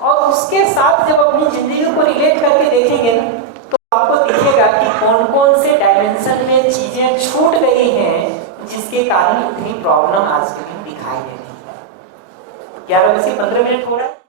और उसके साथ जब अपनी जिंदगी को रिलेट करके देखेंगे ना, तो आपको दिखेगा कि कौन कौन से डायमेंशन में चीजें छूट गई हैं जिसके कारण इतनी प्रॉब्लम आज के दिन दिखाई देती है। 11 बजे 15 मिनट हो रहा है।